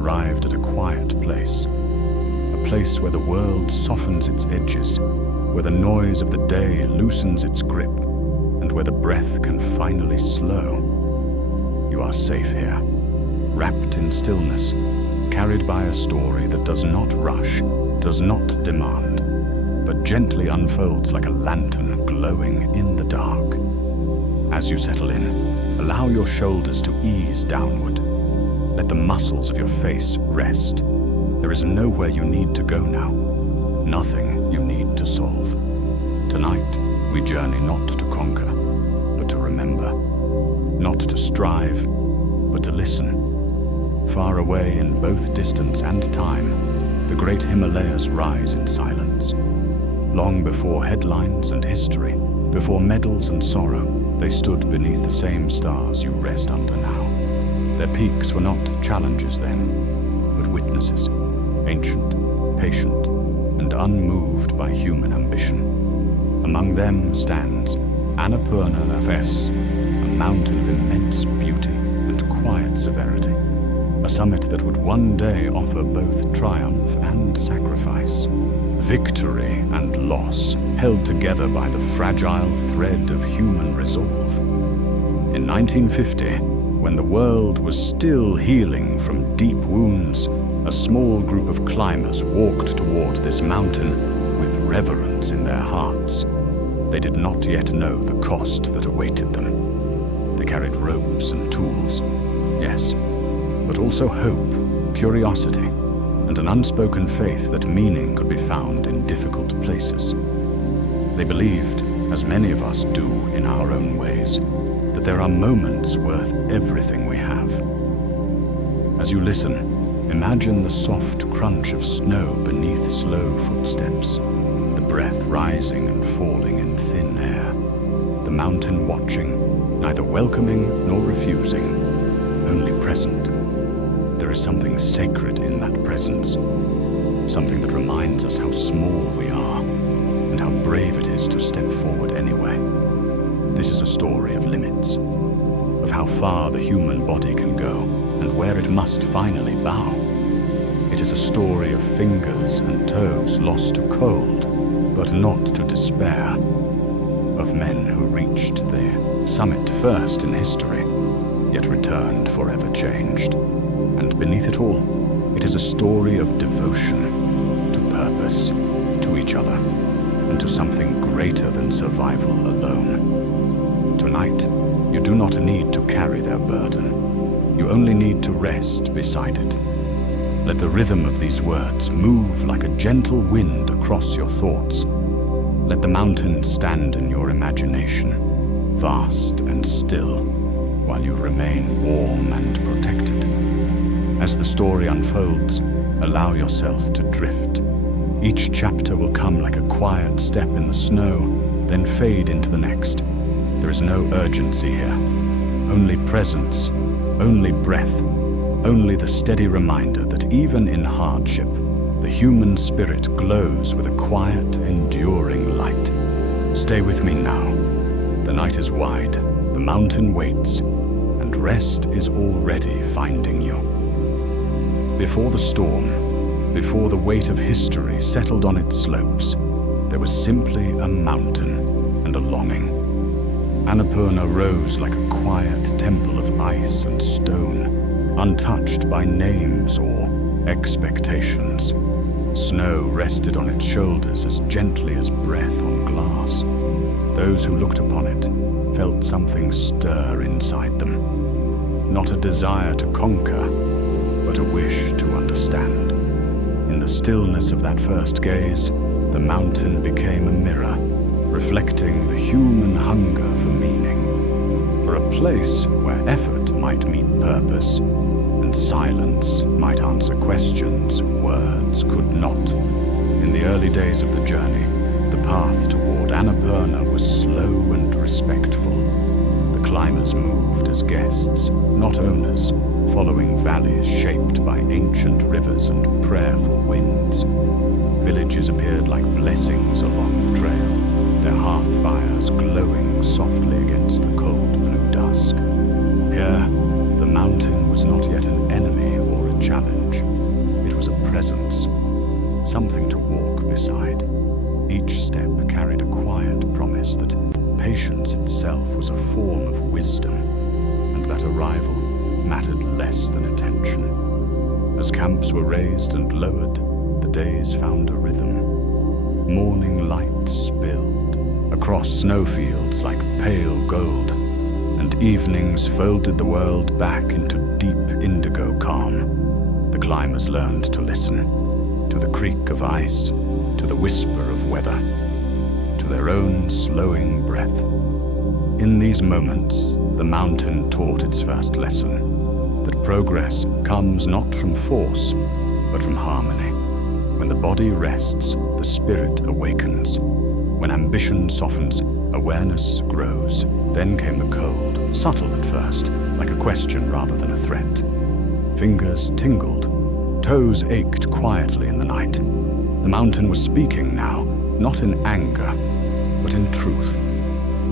arrived at a quiet place. A place where the world softens its edges, where the noise of the day loosens its grip, and where the breath can finally slow. You are safe here, wrapped in stillness, carried by a story that does not rush, does not demand, but gently unfolds like a lantern glowing in the dark. As you settle in, allow your shoulders to ease downward. Let the muscles of your face rest. There is nowhere you need to go now, nothing you need to solve. Tonight, we journey not to conquer, but to remember. Not to strive, but to listen. Far away in both distance and time, the great Himalayas rise in silence. Long before headlines and history, before medals and sorrow, they stood beneath the same stars you rest under now. Their peaks were not challenges then, but witnesses, ancient, patient, and unmoved by human ambition. Among them stands Annapurna FS, a mountain of immense beauty and quiet severity, a summit that would one day offer both triumph and sacrifice, victory and loss, held together by the fragile thread of human resolve. In 1950, when the world was still healing from deep wounds, a small group of climbers walked toward this mountain with reverence in their hearts. They did not yet know the cost that awaited them. They carried ropes and tools, yes, but also hope, curiosity, and an unspoken faith that meaning could be found in difficult places. They believed, as many of us do in our own ways, that there are moments worth everything we have. As you listen, imagine the soft crunch of snow beneath slow footsteps, the breath rising and falling in thin air, the mountain watching, neither welcoming nor refusing, only present. There is something sacred in that presence, something that reminds us how small we are and how brave it is to step forward anyway. This is a story of limits, of how far the human body can go and where it must finally bow. It is a story of fingers and toes lost to cold, but not to despair, of men who reached the summit first in history, yet returned forever changed. And beneath it all, it is a story of devotion, to purpose, to each other, and to something greater than survival alone. Tonight, you do not need to carry their burden. You only need to rest beside it. Let the rhythm of these words move like a gentle wind across your thoughts. Let the mountains stand in your imagination, vast and still, while you remain warm and protected. As the story unfolds, allow yourself to drift. Each chapter will come like a quiet step in the snow, then fade into the next. There is no urgency here, only presence, only breath, only the steady reminder that even in hardship, the human spirit glows with a quiet, enduring light. Stay with me now. The night is wide, the mountain waits, and rest is already finding you. Before the storm, before the weight of history settled on its slopes, there was simply a mountain and a longing. Annapurna rose like a quiet temple of ice and stone, untouched by names or expectations. Snow rested on its shoulders as gently as breath on glass. Those who looked upon it felt something stir inside them. Not a desire to conquer, but a wish to understand. In the stillness of that first gaze, the mountain became a mirror, reflecting the human hunger for meaning, for a place where effort might meet purpose, and silence might answer questions words could not. In the early days of the journey, the path toward Annapurna was slow and respectful. The climbers moved as guests, not owners, following valleys shaped by ancient rivers and prayerful winds. Villages appeared like blessings along the trail, their hearth fires glowing softly against the cold blue dusk. Here, the mountain was not yet an enemy or a challenge. It was a presence, something to walk beside. Each step carried a quiet promise that patience itself was a form of wisdom, and that arrival mattered less than attention. As camps were raised and lowered, the days found a rhythm. Morning light spilled across snowfields like pale gold, and evenings folded the world back into deep indigo calm. The climbers learned to listen, to the creak of ice, to the whisper of weather, to their own slowing breath. In these moments, the mountain taught its first lesson, that progress comes not from force, but from harmony. When the body rests, the spirit awakens. When ambition softens, awareness grows. Then came the cold, subtle at first, like a question rather than a threat. Fingers tingled, toes ached quietly in the night. The mountain was speaking now, not in anger, but in truth.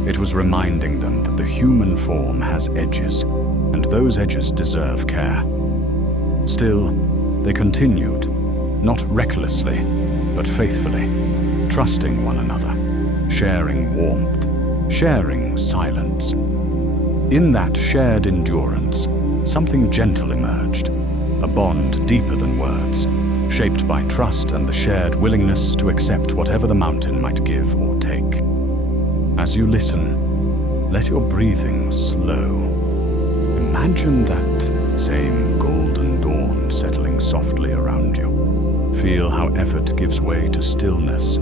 It was reminding them that the human form has edges, and those edges deserve care. Still, they continued, not recklessly, but faithfully, trusting one another, sharing warmth, sharing silence. In that shared endurance, something gentle emerged, a bond deeper than words, shaped by trust and the shared willingness to accept whatever the mountain might give or take. As you listen, let your breathing slow. Imagine that same golden dawn settling softly around you. Feel how effort gives way to stillness,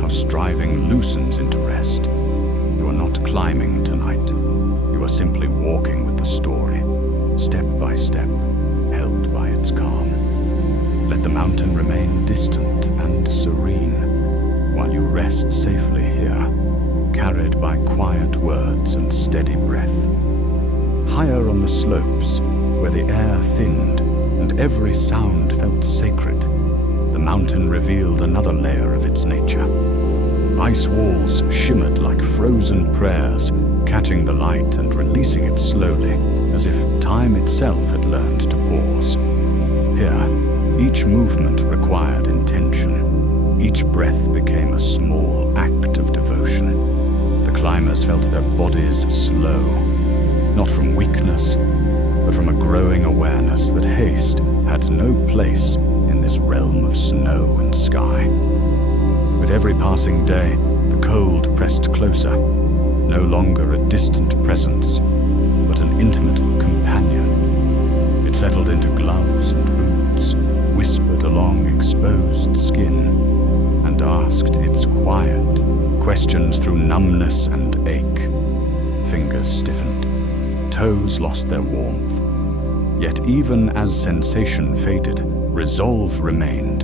how striving loosens into rest. You are not climbing tonight. You are simply walking with the story, step by step, held by its calm. Let the mountain remain distant and serene, while you rest safely here, carried by quiet words and steady breath. Higher on the slopes, where the air thinned and every sound felt sacred, the mountain revealed another layer of its nature. Ice walls shimmered like frozen prayers, catching the light and releasing it slowly, as if time itself had learned to pause. Here, each movement required intention. Each breath became a small act of devotion. The climbers felt their bodies slow, not from weakness, but from a growing awareness that haste had no place in this realm of snow and sky. With every passing day, the cold pressed closer, no longer a distant presence, but an intimate companion. It settled into gloves and boots, whispered along exposed skin, and asked its quiet questions through numbness and ache. Fingers stiffened, toes lost their warmth. Yet even as sensation faded, resolve remained.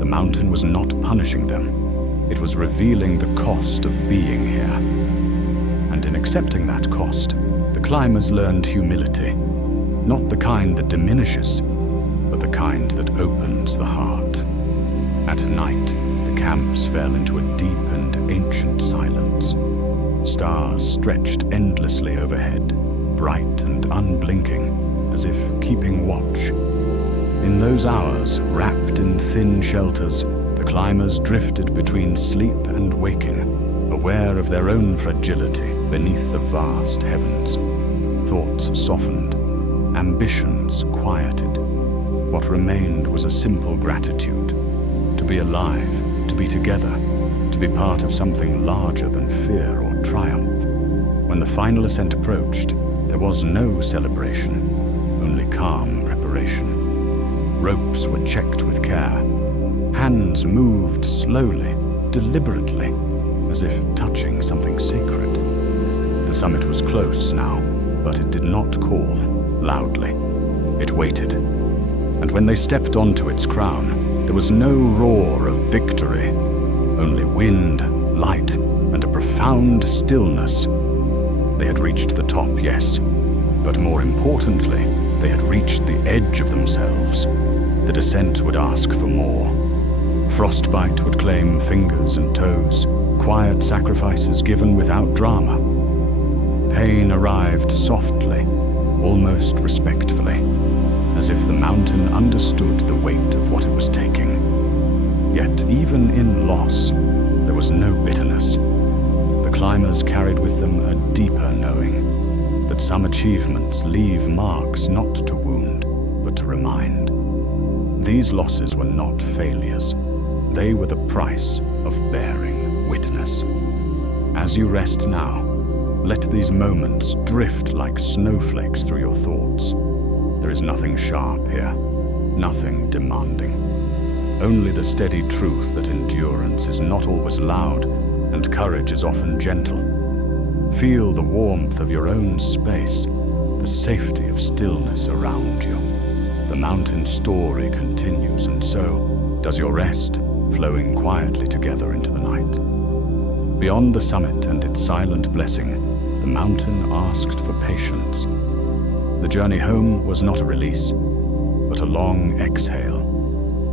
The mountain was not punishing them. It was revealing the cost of being here. And in accepting that cost, the climbers learned humility, not the kind that diminishes, but the kind that opens the heart. At night, the camps fell into a deep and ancient silence. Stars stretched endlessly overhead, bright and unblinking, as if keeping watch. In those hours, wrapped in thin shelters, the climbers drifted between sleep and waking, aware of their own fragility beneath the vast heavens. Thoughts softened, ambitions quieted. What remained was a simple gratitude. To be alive, to be together, to be part of something larger than fear or triumph. When the final ascent approached, there was no celebration, only calm preparation. Ropes were checked with care. Hands moved slowly, deliberately, as if touching something sacred. The summit was close now, but it did not call loudly. It waited. And when they stepped onto its crown, there was no roar of victory, only wind, light, and a profound stillness. They had reached the top, yes, but more importantly, they had reached the edge of themselves. The descent would ask for more. Frostbite would claim fingers and toes, quiet sacrifices given without drama. Pain arrived softly, almost respectfully, as if the mountain understood the weight of what it was taking. Yet even in loss, there was no bitterness. The climbers carried with them a deeper knowing that some achievements leave marks not to wound, but to remind. These losses were not failures. They were the price of bearing witness. As you rest now, let these moments drift like snowflakes through your thoughts. There is nothing sharp here, nothing demanding. Only the steady truth that endurance is not always loud and courage is often gentle. Feel the warmth of your own space, the safety of stillness around you. The mountain story continues, and so does your rest, flowing quietly together into the night. Beyond the summit and its silent blessing, the mountain asked for patience. The journey home was not a release, but a long exhale,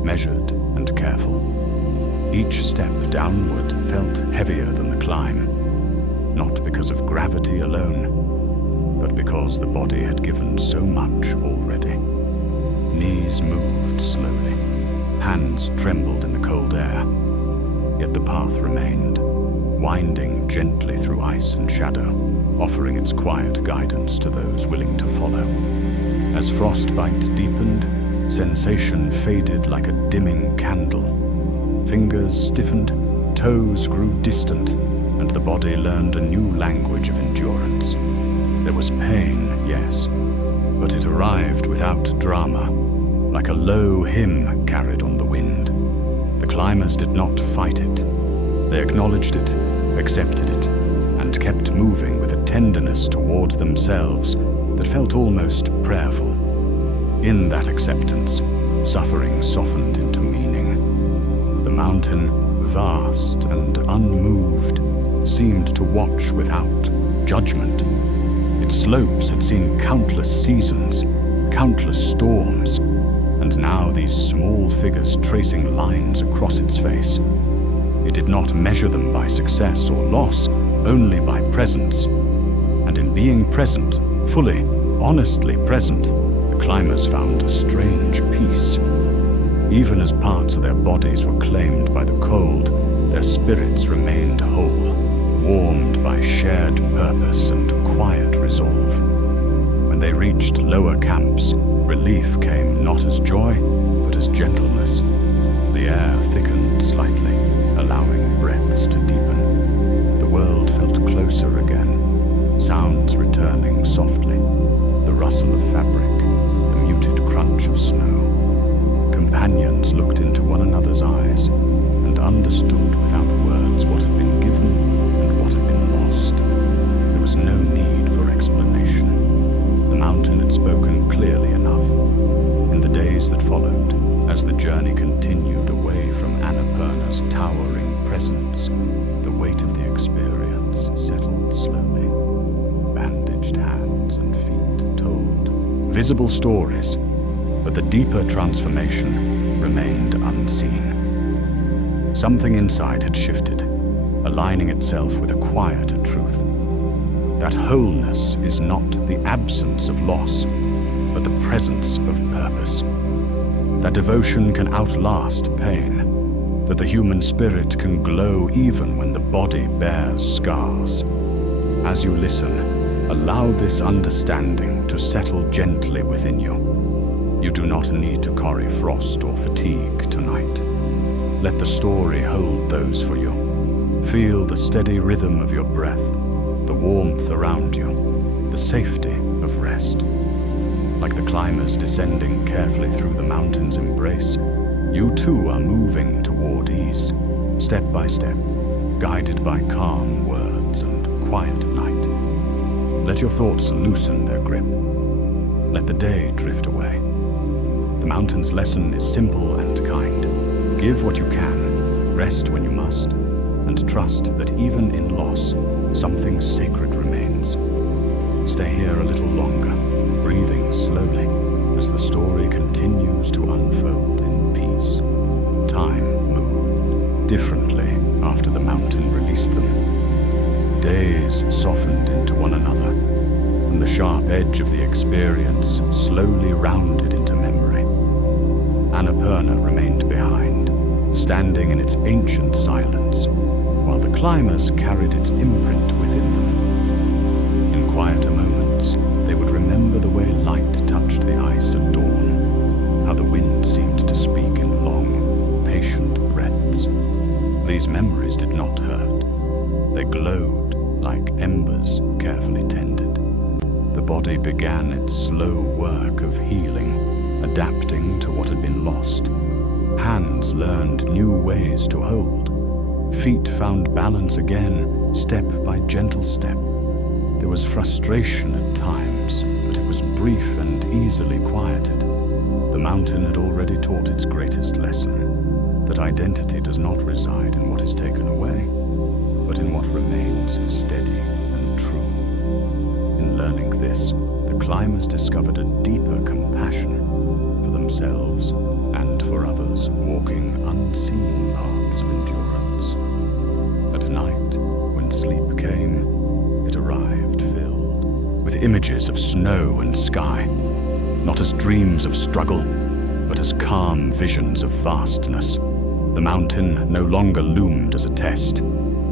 measured and careful. Each step downward felt heavier than the climb, not because of gravity alone, but because the body had given so much already. Knees moved slowly, hands trembled in the cold air, yet the path remained, winding gently through ice and shadow, offering its quiet guidance to those willing to follow. As frostbite deepened, sensation faded like a dimming candle. Fingers stiffened, toes grew distant, and the body learned a new language of endurance. There was pain, yes, but it arrived without drama, like a low hymn carried on the wind. The climbers did not fight it. They acknowledged it, accepted it, and kept moving with a tenderness toward themselves that felt almost prayerful. In that acceptance, suffering softened into meaning. The mountain, vast and unmoved, seemed to watch without judgment. Its slopes had seen countless seasons, countless storms, and now these small figures tracing lines across its face. It did not measure them by success or loss, only by presence. And in being present, fully, honestly present, the climbers found a strange peace. Even as parts of their bodies were claimed by the cold, their spirits remained whole, warmed by shared purpose and quiet resolve. When they reached lower camps, relief came not as joy, but as gentleness. The air thickened slightly, allowing breaths to deepen. The world felt closer again, sounds returning softly, the rustle of fabric, the muted crunch of snow. Companions looked into one another's eyes and understood without words what had been given and what had been lost. There was no need for explanation. The mountain had spoken clearly enough. In the days that followed, as the journey continued away from Annapurna's towering presence, the weight of the experience settled slowly. Bandaged hands and feet told visible stories, but the deeper transformation remained unseen. Something inside had shifted, aligning itself with a quieter truth. That wholeness is not the absence of loss, but the presence of purpose. That devotion can outlast pain, that the human spirit can glow even when the body bears scars. As you listen, allow this understanding to settle gently within you. You do not need to carry frost or fatigue tonight. Let the story hold those for you. Feel the steady rhythm of your breath, the warmth around you, the safety of rest. Like the climbers descending carefully through the mountain's embrace, you too are moving toward ease, step by step, guided by calm words and quiet night. Let your thoughts loosen their grip. Let the day drift away. The mountain's lesson is simple and kind. Give what you can, rest when you must, and trust that even in loss, something sacred remains. Stay here a little longer, breathing slowly as the story continues to unfold in peace. Time moved differently after the mountain released them. Days softened into one another, and the sharp edge of the experience slowly rounded into memory. Annapurna remained behind, standing in its ancient silence, while the climbers carried its imprint within them. In quieter moments, they would remember the way light touched the ice at dawn, how the wind seemed to speak in long, patient breaths. These memories did not hurt. They glowed like embers carefully tended. The body began its slow work of healing, adapting to what had been lost. Hands learned new ways to hold. Feet found balance again, step by gentle step. There was frustration at times, but it was brief and easily quieted. The mountain had already taught its greatest lesson, that identity does not reside in what is taken away, but in what remains steady and true. In learning this, the climbers discovered a deeper compassion for themselves and for others walking unseen paths of endurance. At night, when sleep came, it arrived filled with images of snow and sky, not as dreams of struggle, but as calm visions of vastness. The mountain no longer loomed as a test.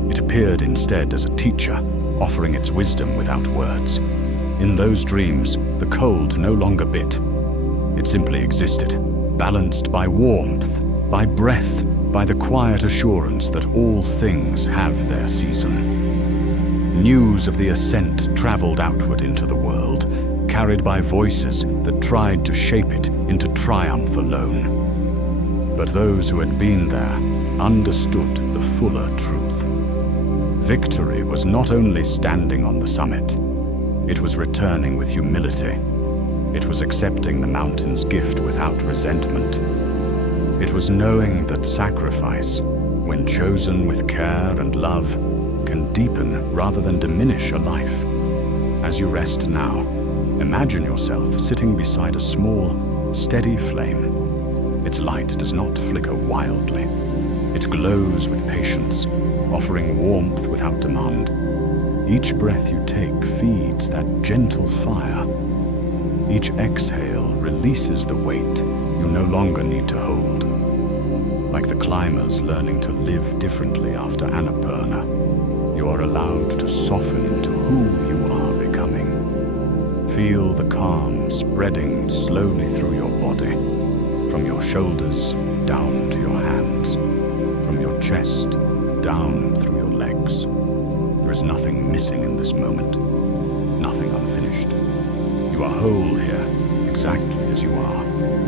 It appeared instead as a teacher, offering its wisdom without words. In those dreams, the cold no longer bit. It simply existed, balanced by warmth, by breath, by the quiet assurance that all things have their season. News of the ascent traveled outward into the world, carried by voices that tried to shape it into triumph alone. But those who had been there understood the fuller truth. Victory was not only standing on the summit, it was returning with humility. It was accepting the mountain's gift without resentment. It was knowing that sacrifice, when chosen with care and love, can deepen rather than diminish a life. As you rest now, imagine yourself sitting beside a small, steady flame. Its light does not flicker wildly. It glows with patience, offering warmth without demand. Each breath you take feeds that gentle fire. Each exhale releases the weight you no longer need to hold. Like the climbers learning to live differently after Annapurna, you are allowed to soften into who you are becoming. Feel the calm spreading slowly through your body, from your shoulders down to your hands, from your chest down through your legs. There is nothing missing in this moment, nothing unfinished. You are whole here, exactly as you are,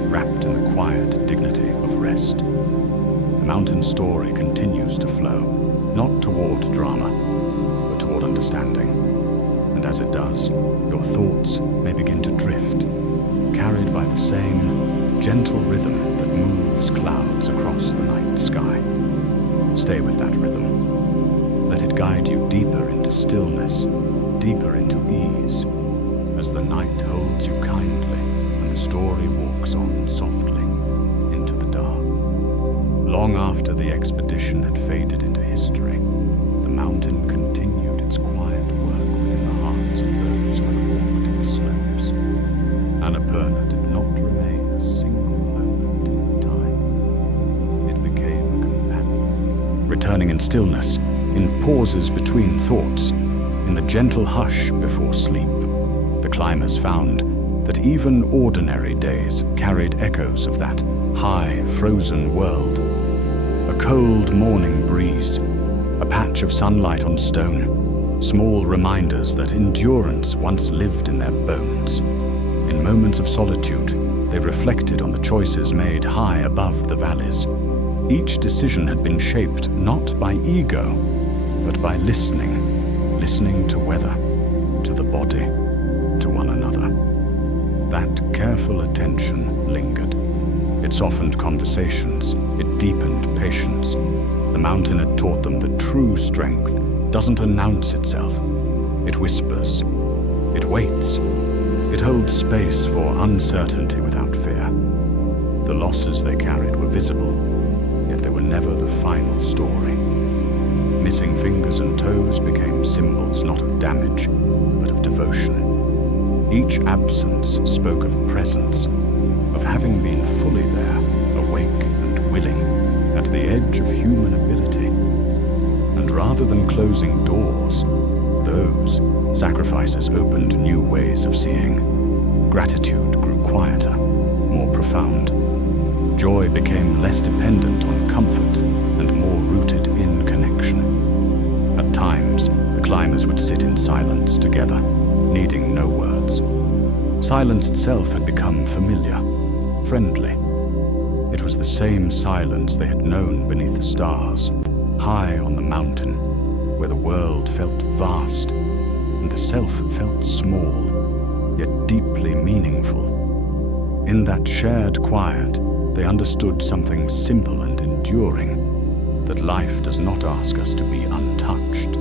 wrapped in the quiet dignity of rest. The mountain story continues to flow, not toward drama, but toward understanding. And as it does, your thoughts may begin to drift, carried by the same gentle rhythm that moves clouds across the night sky. Stay with that rhythm. Let it guide you deeper into stillness, deeper into ease, as the night holds you kindly and the story walks on softly into the dark. Long after the expedition had faded into history, the mountain continued its quiet work within the hearts of those who had walked its slopes. Annapurna did not remain a single moment in time. It became a companion, returning in stillness, in pauses between thoughts, in the gentle hush before sleep. The climbers found that even ordinary days carried echoes of that high, frozen world. A cold morning breeze, a patch of sunlight on stone, small reminders that endurance once lived in their bones. In moments of solitude, they reflected on the choices made high above the valleys. Each decision had been shaped not by ego, but by listening to weather, to the body, to one another. That careful attention lingered. It softened conversations, it deepened patience. The mountain had taught them that true strength doesn't announce itself. It whispers, it waits, it holds space for uncertainty without fear. The losses they carried were visible, yet they were never the final story. Missing fingers and toes became symbols not of damage, but of devotion. Each absence spoke of presence, of having been fully there, awake and willing, at the edge of human ability. And rather than closing doors, those sacrifices opened new ways of seeing. Gratitude grew quieter, more profound. Joy became less dependent on comfort and more rooted in connection. At times, the climbers would sit in silence together, needing no words. Silence itself had become familiar, friendly. It was the same silence they had known beneath the stars, high on the mountain, where the world felt vast and the self felt small, yet deeply meaningful. In that shared quiet, they understood something simple and enduring, that life does not ask us to be untouched,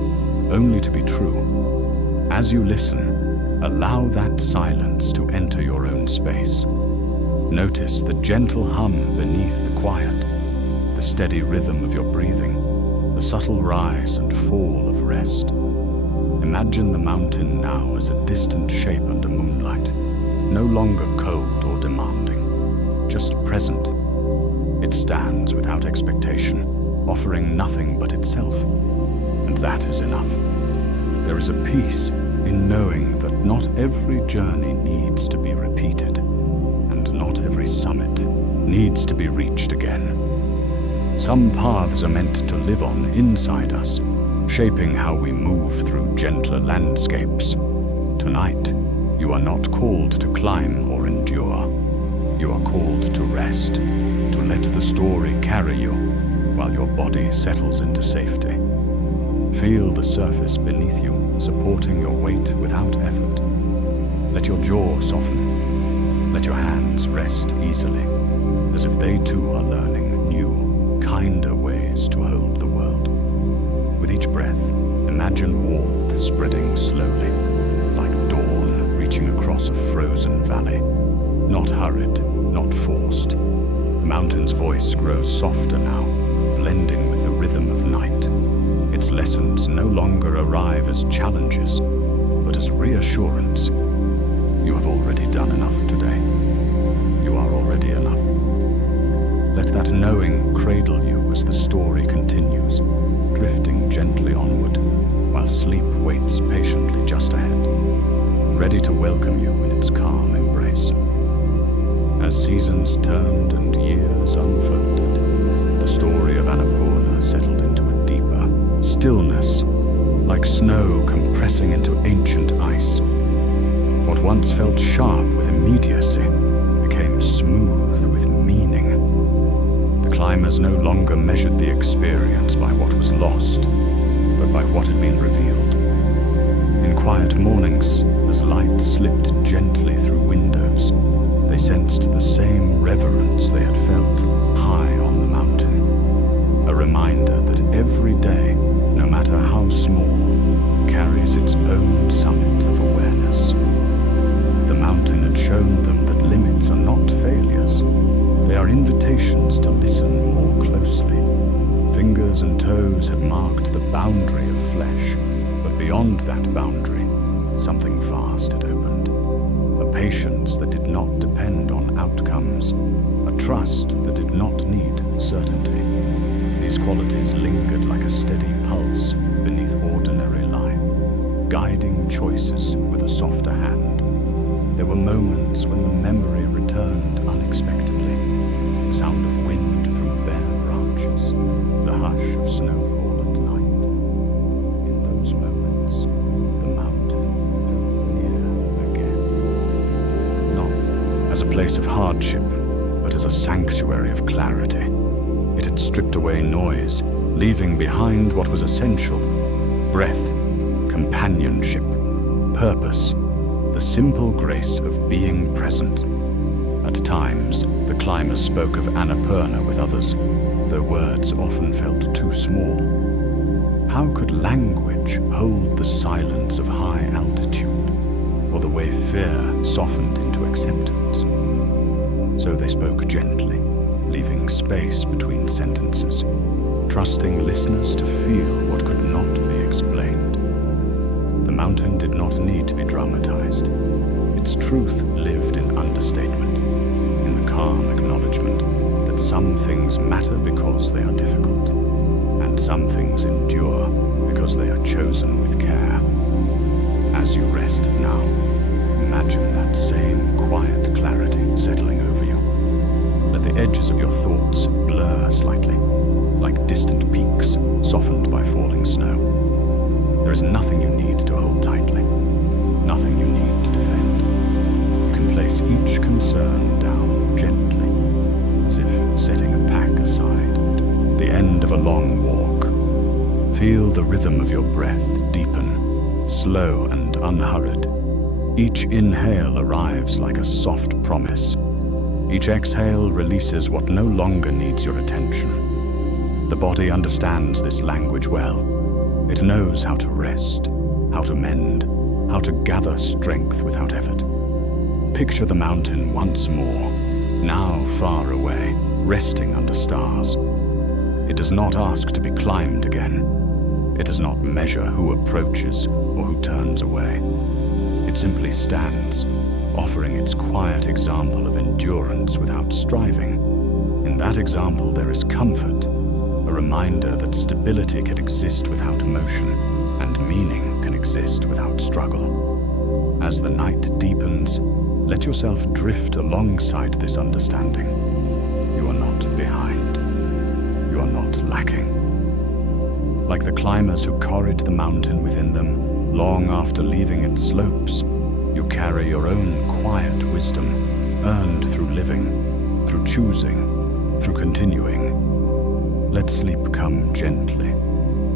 only to be true. As you listen, allow that silence to enter your own space. Notice the gentle hum beneath the quiet, the steady rhythm of your breathing, the subtle rise and fall of rest. Imagine the mountain now as a distant shape under moonlight, no longer cold or demanding, just present. It stands without expectation, offering nothing but itself, and that is enough. There is a peace in knowing that not every journey needs to be repeated, and not every summit needs to be reached again. Some paths are meant to live on inside us, shaping how we move through gentler landscapes. Tonight, you are not called to climb or endure. You are called to rest, to let the story carry you while your body settles into safety. Feel the surface beneath you, supporting your weight without effort. Let your jaw soften. Let your hands rest easily, as if they too are learning new, kinder ways to hold the world. With each breath, imagine warmth spreading slowly, like dawn reaching across a frozen valley. Not hurried, not forced. The mountain's voice grows softer now, blending with the rhythm of night. Its lessons no longer arrive as challenges, but as reassurance. You have already done enough today. You are already enough. Let that knowing cradle you as the story continues, drifting gently onward, while sleep waits patiently just ahead, ready to welcome you in its calm embrace. As seasons turned and years unfolded, the story of Annapurna settled into a deeper stillness, like snow compressing into ancient ice. What once felt sharp with immediacy became smooth with meaning. The climbers no longer measured the experience by what was lost, but by what had been revealed. In quiet mornings, as light slipped gently through windows, they sensed the same reverence they had felt high on the mountain. A reminder that every day, no matter how small, carries its own summit of awareness. The mountain had shown them that limits are not failures. They are invitations to listen more closely. Fingers and toes had marked the boundary of flesh, but beyond that boundary, something vast had opened. A patience that did not depend on outcomes, a trust that did not need certainty. These qualities lingered like a steady pulse beneath ordinary life, guiding choices with a softer hand. There were moments when the memory returned unexpectedly, the sound of wind through bare branches, the hush of snowfall at night. In those moments, the mountain felt near again. Not as a place of hardship, but as a sanctuary of clarity. It had stripped away noise, leaving behind what was essential: breath, companionship, purpose, the simple grace of being present. At times, the climbers spoke of Annapurna with others, though words often felt too small. How could language hold the silence of high altitude, or the way fear softened into acceptance? So they spoke gently, leaving space between sentences, trusting listeners to feel what could not be explained. The mountain did not need to be dramatized. its truth lived in understatement, in the calm acknowledgement that some things matter because they are difficult, and some things endure because they are chosen with care. As you rest now, imagine that same quiet clarity settling over you. Let the edges of your thoughts blur slightly, like distant peaks softened by falling snow. There is nothing you need to hold tightly, nothing you need to defend. You can place each concern down gently, as if setting a pack aside at the end of a long walk. Feel the rhythm of your breath deepen, slow and unhurried. Each inhale arrives like a soft promise. Each exhale releases what no longer needs your attention. The body understands this language well. It knows how to rest, how to mend, how to gather strength without effort. Picture the mountain once more, now far away, resting under stars. It does not ask to be climbed again. It does not measure who approaches or who turns away. It simply stands, offering its quiet example of endurance without striving. In that example there is comfort, a reminder that stability can exist without motion, and meaning can exist without struggle. As the night deepens, let yourself drift alongside this understanding. You are not behind. You are not lacking. Like the climbers who carried the mountain within them, long after leaving its slopes, you carry your own quiet wisdom, earned through living, through choosing, through continuing. Let sleep come gently,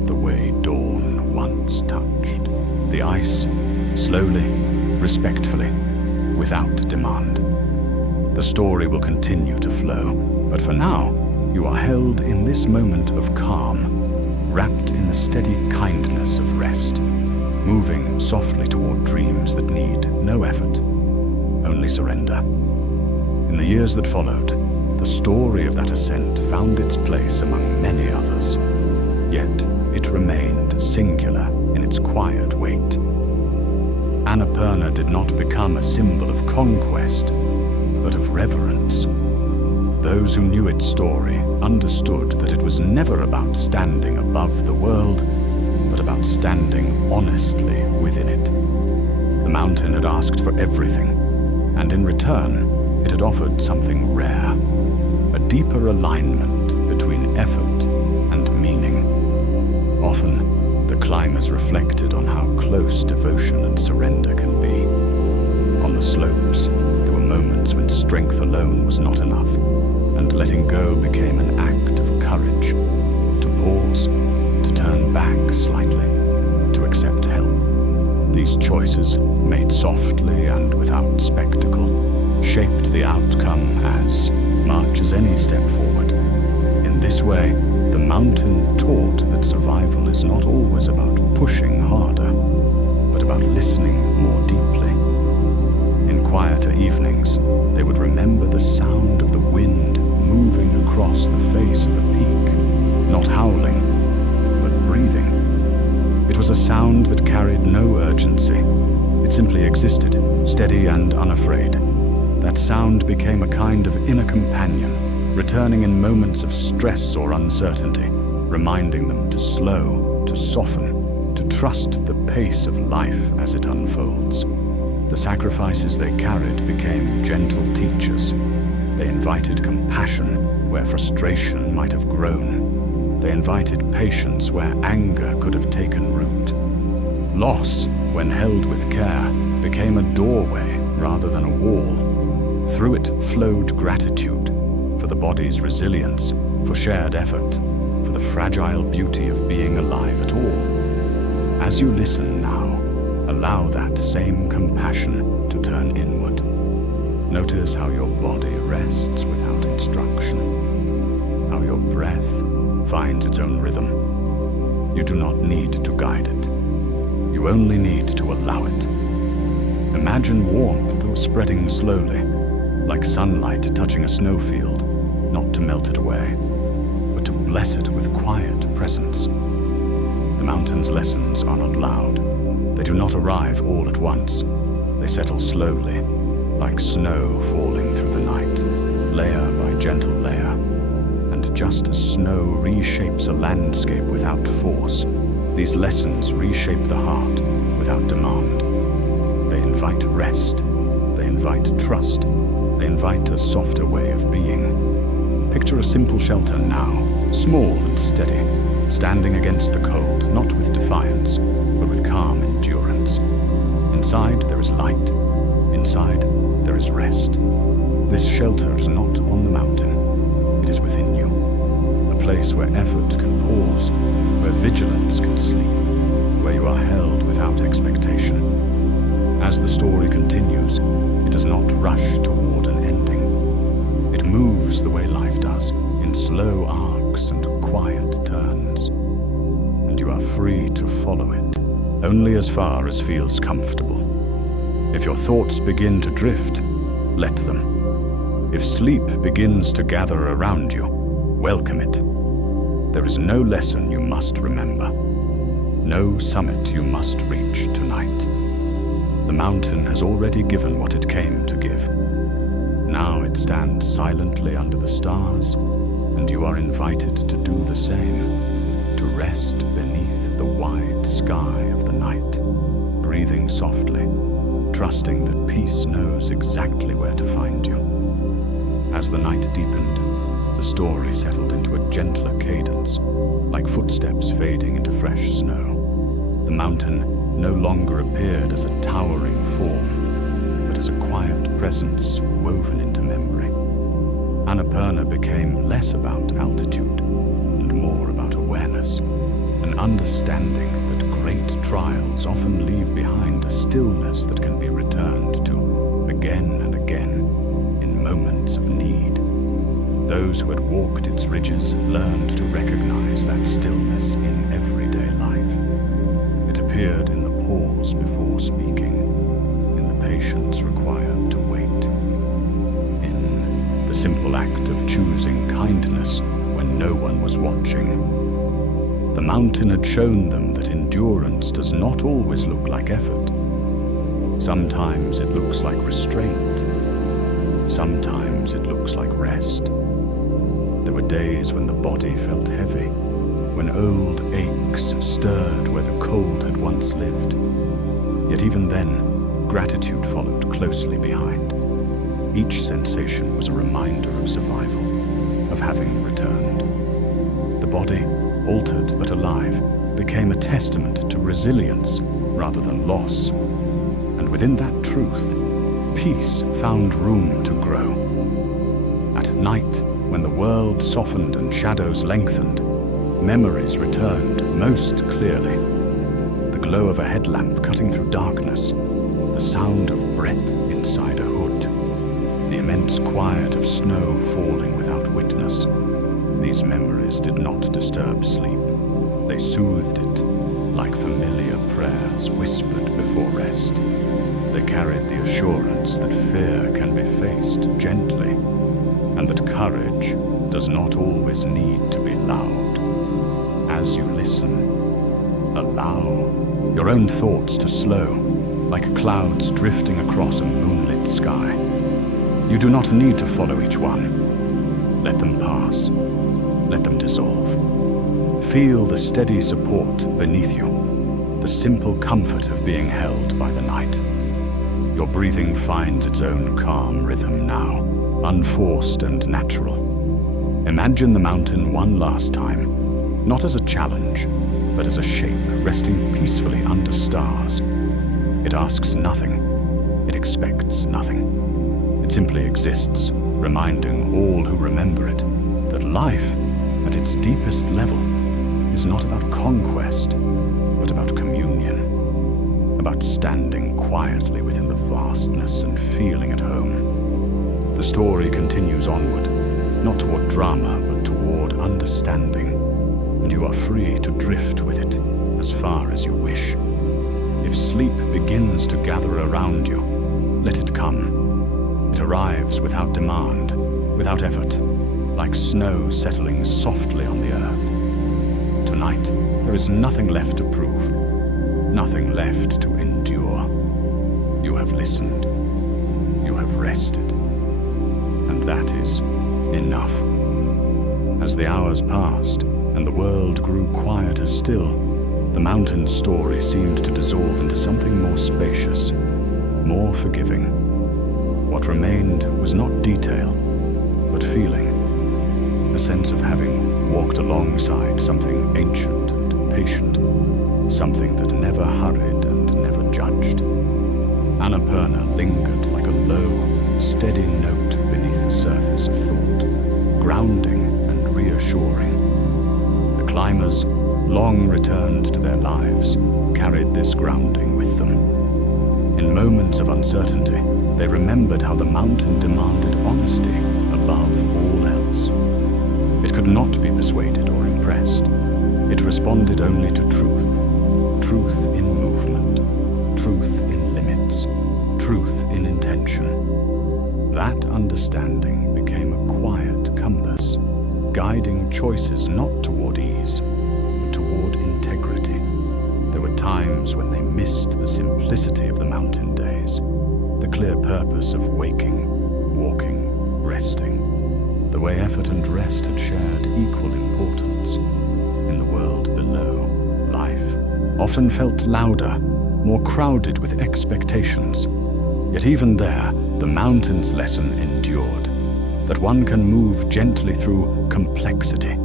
the way dawn once touched. The ice, slowly, respectfully, without demand. The story will continue to flow, but for now, you are held in this moment of calm, wrapped in the steady kindness of rest, moving softly toward dreams that need no effort, only surrender. In the years that followed, the story of that ascent found its place among many others, yet it remained singular in its quiet weight. Annapurna did not become a symbol of conquest, but of reverence. Those who knew its story understood that it was never about standing above the world, but about standing honestly within it. The mountain had asked for everything, and in return, it had offered something rare, a deeper alignment between effort and meaning. Often, the climbers reflected on how close devotion and surrender can be. On the slopes, there were moments when strength alone was not enough, and letting go became an act of courage, to pause, to turn back slightly, to accept help. These choices, made softly and without spectacle, shaped the outcome as much as any step forward. In this way, the mountain taught that survival is not always about pushing harder, but about listening more deeply. In quieter evenings, they would remember the sound of the wind moving across the face of the peak, not howling, but breathing. It was a sound that carried no urgency. It simply existed, steady and unafraid. That sound became a kind of inner companion, returning in moments of stress or uncertainty, reminding them to slow, to soften, to trust the pace of life as it unfolds. The sacrifices they carried became gentle teachers. They invited compassion where frustration might have grown. They invited patience where anger could have taken root. Loss, when held with care, became a doorway rather than a wall. Through it flowed gratitude for the body's resilience, for shared effort, for the fragile beauty of being alive at all. As you listen now, allow that same compassion to turn inward. Notice how your body rests without instruction, how your breath finds its own rhythm. You do not need to guide it. You only need to allow it. Imagine warmth spreading slowly, like sunlight touching a snowfield, not to melt it away, but to bless it with quiet presence. The mountain's lessons are not loud. They do not arrive all at once. They settle slowly, like snow falling through the night, layer by gentle layer. And just as snow reshapes a landscape without force, these lessons reshape the heart without demand. They invite rest, they invite trust, they invite a softer way of being. Picture a simple shelter now, small and steady, standing against the cold, not with defiance, but with calm endurance. Inside there is light, inside there is rest. This shelter is not on the mountain, it is within you. A place where effort can pause, where vigilance can sleep, where you are held without expectation. As the story continues, it does not rush toward an ending. It moves the way life does, in slow arcs and quiet turns. And you are free to follow it, only as far as feels comfortable. If your thoughts begin to drift, let them. If sleep begins to gather around you, welcome it. There is no lesson you must remember, no summit you must reach tonight. The mountain has already given what it came to give. Now it stands silently under the stars, and you are invited to do the same, to rest beneath the wide sky of the night, breathing softly, trusting that peace knows exactly where to find you. As the night deepened, the story settled into a gentler cadence, like footsteps fading into fresh snow. The mountain no longer appeared as a towering form, but as a quiet presence woven into memory. Annapurna became less about altitude and more about awareness, an understanding that great trials often leave behind a stillness that can be returned to again and again in moments of need. Those who had walked its ridges learned to recognize that stillness in everyday life. It appeared in the pause before speaking, in the patience required to wait, in the simple act of choosing kindness when no one was watching. The mountain had shown them that endurance does not always look like effort. Sometimes it looks like restraint. Sometimes it looks like rest. There were days when the body felt heavy, when old aches stirred where the cold had once lived. Yet even then, gratitude followed closely behind. Each sensation was a reminder of survival, of having returned. The body, altered but alive, became a testament to resilience rather than loss. And within that truth, peace found room to grow. At night, when the world softened and shadows lengthened, memories returned most clearly. The glow of a headlamp cutting through darkness, the sound of breath inside a hood, the immense quiet of snow falling without witness. These memories did not disturb sleep. They soothed it, like familiar prayers whispered before rest. They carried the assurance that fear can be faced gently, and that courage does not always need to be loud. As you listen, allow your own thoughts to slow, like clouds drifting across a moonlit sky. You do not need to follow each one. Let them pass. Let them dissolve. Feel the steady support beneath you, the simple comfort of being held by the night. Your breathing finds its own calm rhythm now, unforced and natural. Imagine the mountain one last time, not as a challenge, but as a shape resting peacefully under stars. It asks nothing. It expects nothing. It simply exists, reminding all who remember it that life, at its deepest level, is not about conquest, but about communion, about standing quietly within the vastness and feeling at home. The story continues onward, not toward drama, but toward understanding, and you are free to drift with it as far as you wish. If sleep begins to gather around you, let it come. It arrives without demand, without effort, like snow settling softly on the earth. Tonight, there is nothing left to prove, nothing left to endure. You have listened. You have rested. And that is enough. As the hours passed and the world grew quieter still, the mountain's story seemed to dissolve into something more spacious, more forgiving. What remained was not detail, but feeling. A sense of having walked alongside something ancient and patient, something that never hurried and never judged. Annapurna lingered like a low, steady note beneath the surface of thought, grounding and reassuring. The climbers, long returned to their lives, carried this grounding with them. In moments of uncertainty, they remembered how the mountain demanded honesty above all else. It could not be persuaded or impressed. It responded only to truth. Truth in movement. Truth in limits. Truth in intention. That understanding became a quiet compass, guiding choices not toward ease, but toward integrity. There were times when they missed the simplicity of the mountain days, the clear purpose of waking, walking, resting, the way effort and rest had shared equal importance. In the world below, life often felt louder, more crowded with expectations. Yet even there, the mountain's lesson endured, that one can move gently through complexity,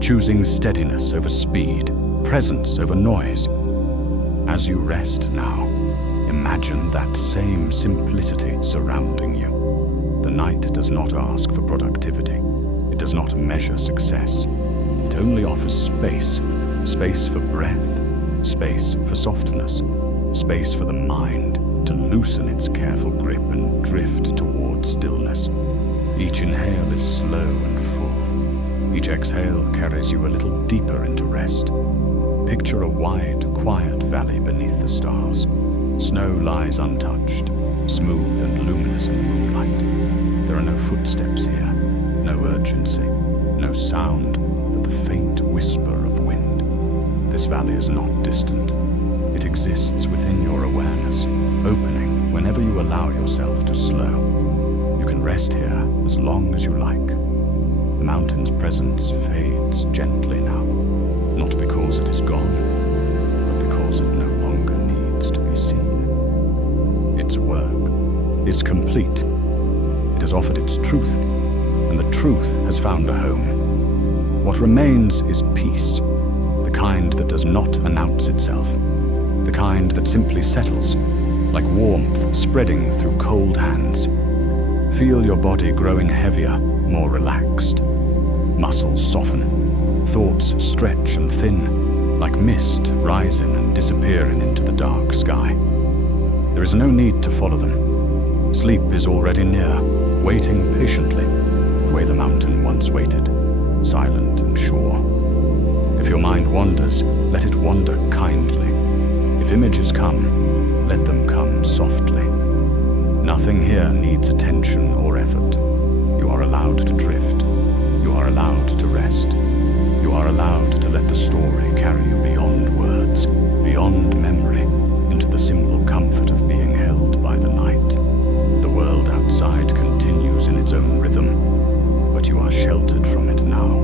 choosing steadiness over speed, presence over noise. As you rest now, imagine that same simplicity surrounding you. The night does not ask for productivity. It does not measure success. It only offers space. Space for breath, space for softness, space for the mind to loosen its careful grip and drift toward stillness. Each inhale is slow and full. Each exhale carries you a little deeper into rest. Picture a wide, quiet valley beneath the stars. Snow lies untouched, smooth and luminous in the moonlight. There are no footsteps here, no urgency, no sound, but the faint whisper of wind. This valley is not distant. It exists within your awareness, opening whenever you allow yourself to slow. You can rest here as long as you like. The mountain's presence fades gently now, not because it is gone, but because it no longer needs to be seen. Its work is complete. It has offered its truth, and the truth has found a home. What remains is peace, the kind that does not announce itself, the kind that simply settles, like warmth spreading through cold hands. Feel your body growing heavier, more relaxed. Muscles soften, thoughts stretch and thin, like mist rising and disappearing into the dark sky. There is no need to follow them. Sleep is already near, waiting patiently, the way the mountain once waited, silent and sure. If your mind wanders, let it wander kindly. If images come, let them come softly. Nothing here needs attention or effort. You are allowed to drift. You are allowed to rest. You are allowed to let the story carry you beyond words, beyond memory, into the simple comfort of being held by the night. The world outside continues in its own rhythm, but you are sheltered from it now,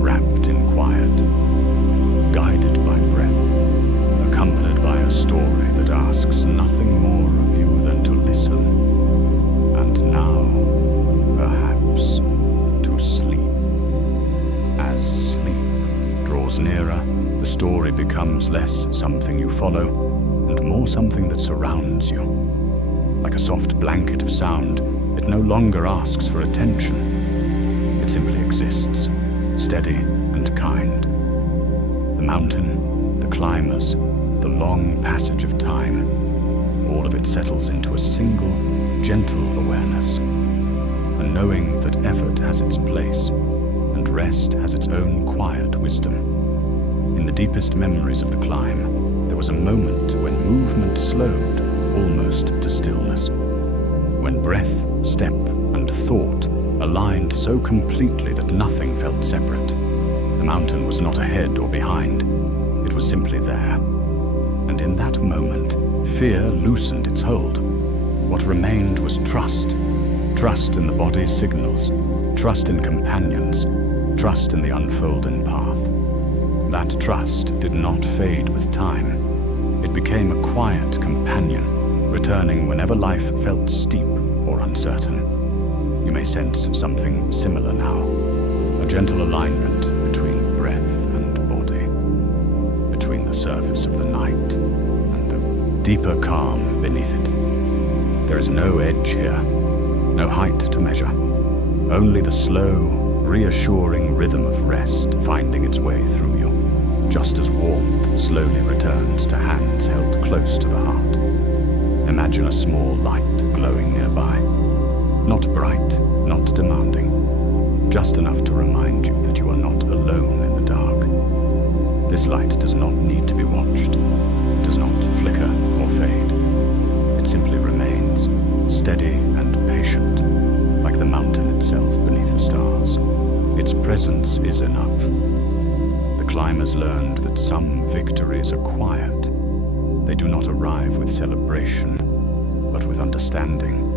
wrapped in quiet, guided by breath, accompanied by a story that asks nothing more of you than to listen, and now, perhaps, to sleep. As sleep draws nearer, the story becomes less something you follow, and more something that surrounds you. Like a soft blanket of sound, it no longer asks for attention. It simply exists, steady and kind. The mountain, the climbers, the long passage of time, all of it settles into a single, gentle awareness. A knowing that effort has its place, and rest has its own quiet wisdom. In the deepest memories of the climb, there was a moment when movement slowed almost to stillness, when breath, step, and thought aligned so completely that nothing felt separate. The mountain was not ahead or behind, it was simply there. And in that moment, fear loosened its hold. What remained was trust. Trust in the body's signals, trust in companions, trust in the unfolding path. That trust did not fade with time. It became a quiet companion, returning whenever life felt steep or uncertain. You may sense something similar now, a gentle alignment between breath and body, between the surface of the night and the deeper calm beneath it. There is no edge here, no height to measure, only the slow, reassuring rhythm of rest finding its way through you, just as warmth slowly returns to hands held close to the heart. Imagine a small light glowing nearby, not bright, not demanding, just enough to remind you that you are not alone in the dark. This light does not need to be watched. It does not flicker or fade. It simply remains, steady and patient, like the mountain itself beneath the stars. Its presence is enough. The climbers learned that some victories are quiet. They do not arrive with celebration, but with understanding.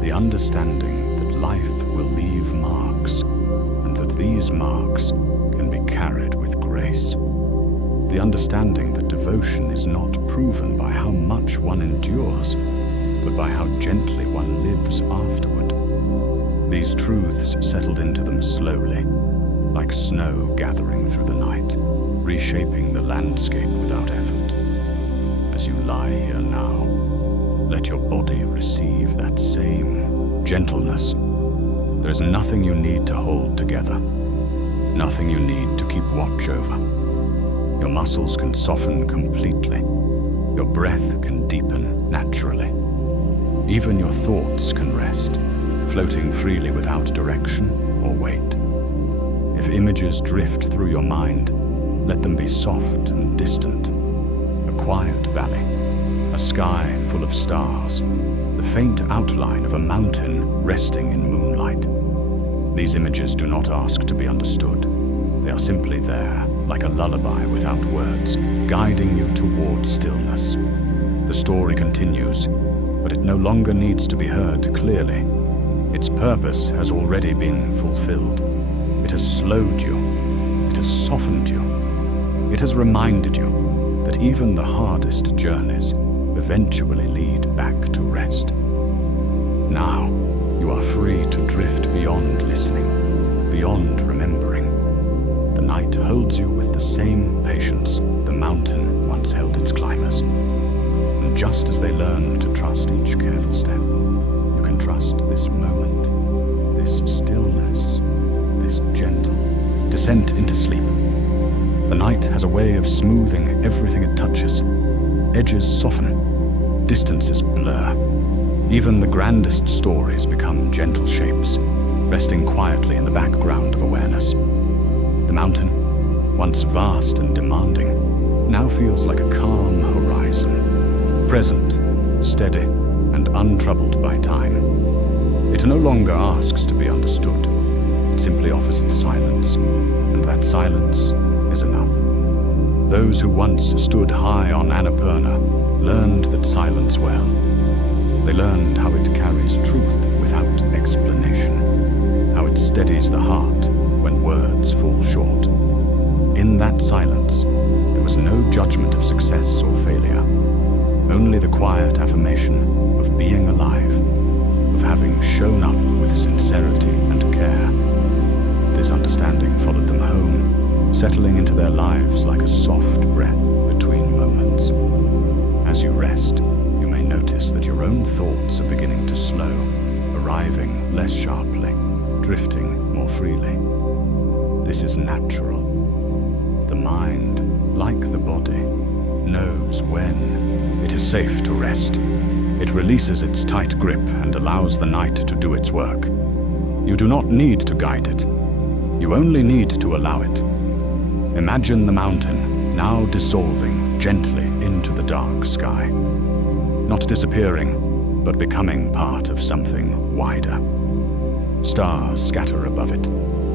The understanding that life will leave marks, and that these marks can be carried with grace. The understanding that devotion is not proven by how much one endures, but by how gently one lives afterward. These truths settled into them slowly, like snow gathering through the night, reshaping the landscape without effort. As you lie here now, let your body receive that same gentleness. There is nothing you need to hold together, nothing you need to keep watch over. Your muscles can soften completely. Your breath can deepen naturally. Even your thoughts can rest, floating freely without direction or weight. If images drift through your mind, let them be soft and distant. A quiet valley, a sky full of stars, the faint outline of a mountain resting in moonlight. These images do not ask to be understood. They are simply there, like a lullaby without words, guiding you toward stillness. The story continues, but it no longer needs to be heard clearly. Its purpose has already been fulfilled. It has slowed you. It has softened you. It has reminded you that even the hardest journeys eventually lead back to rest. Now, you are free to drift beyond listening, beyond remembering. The night holds you with the same patience the mountain once held its climbers. And just as they learn to trust each careful step, you can trust this moment, this stillness, this gentle descent into sleep. The night has a way of smoothing everything it touches. Edges soften, distances blur. Even the grandest stories become gentle shapes, resting quietly in the background of awareness. The mountain, once vast and demanding, now feels like a calm horizon, present, steady, and untroubled by time. It no longer asks to be understood. It simply offers its silence, and that silence is enough. Those who once stood high on Annapurna learned that silence well. They learned how it carries truth without explanation, how it steadies the heart when words fall short. In that silence, there was no judgment of success or failure, only the quiet affirmation of being alive, of having shown up with sincerity and care. This understanding followed them home, settling into their lives like a soft breath between moments. As you rest, you may notice that your own thoughts are beginning to slow, arriving less sharply, drifting more freely. This is natural. The mind, like the body, knows when it is safe to rest. It releases its tight grip and allows the night to do its work. You do not need to guide it. You only need to allow it. Imagine the mountain now dissolving gently into the dark sky. Not disappearing, but becoming part of something wider. Stars scatter above it,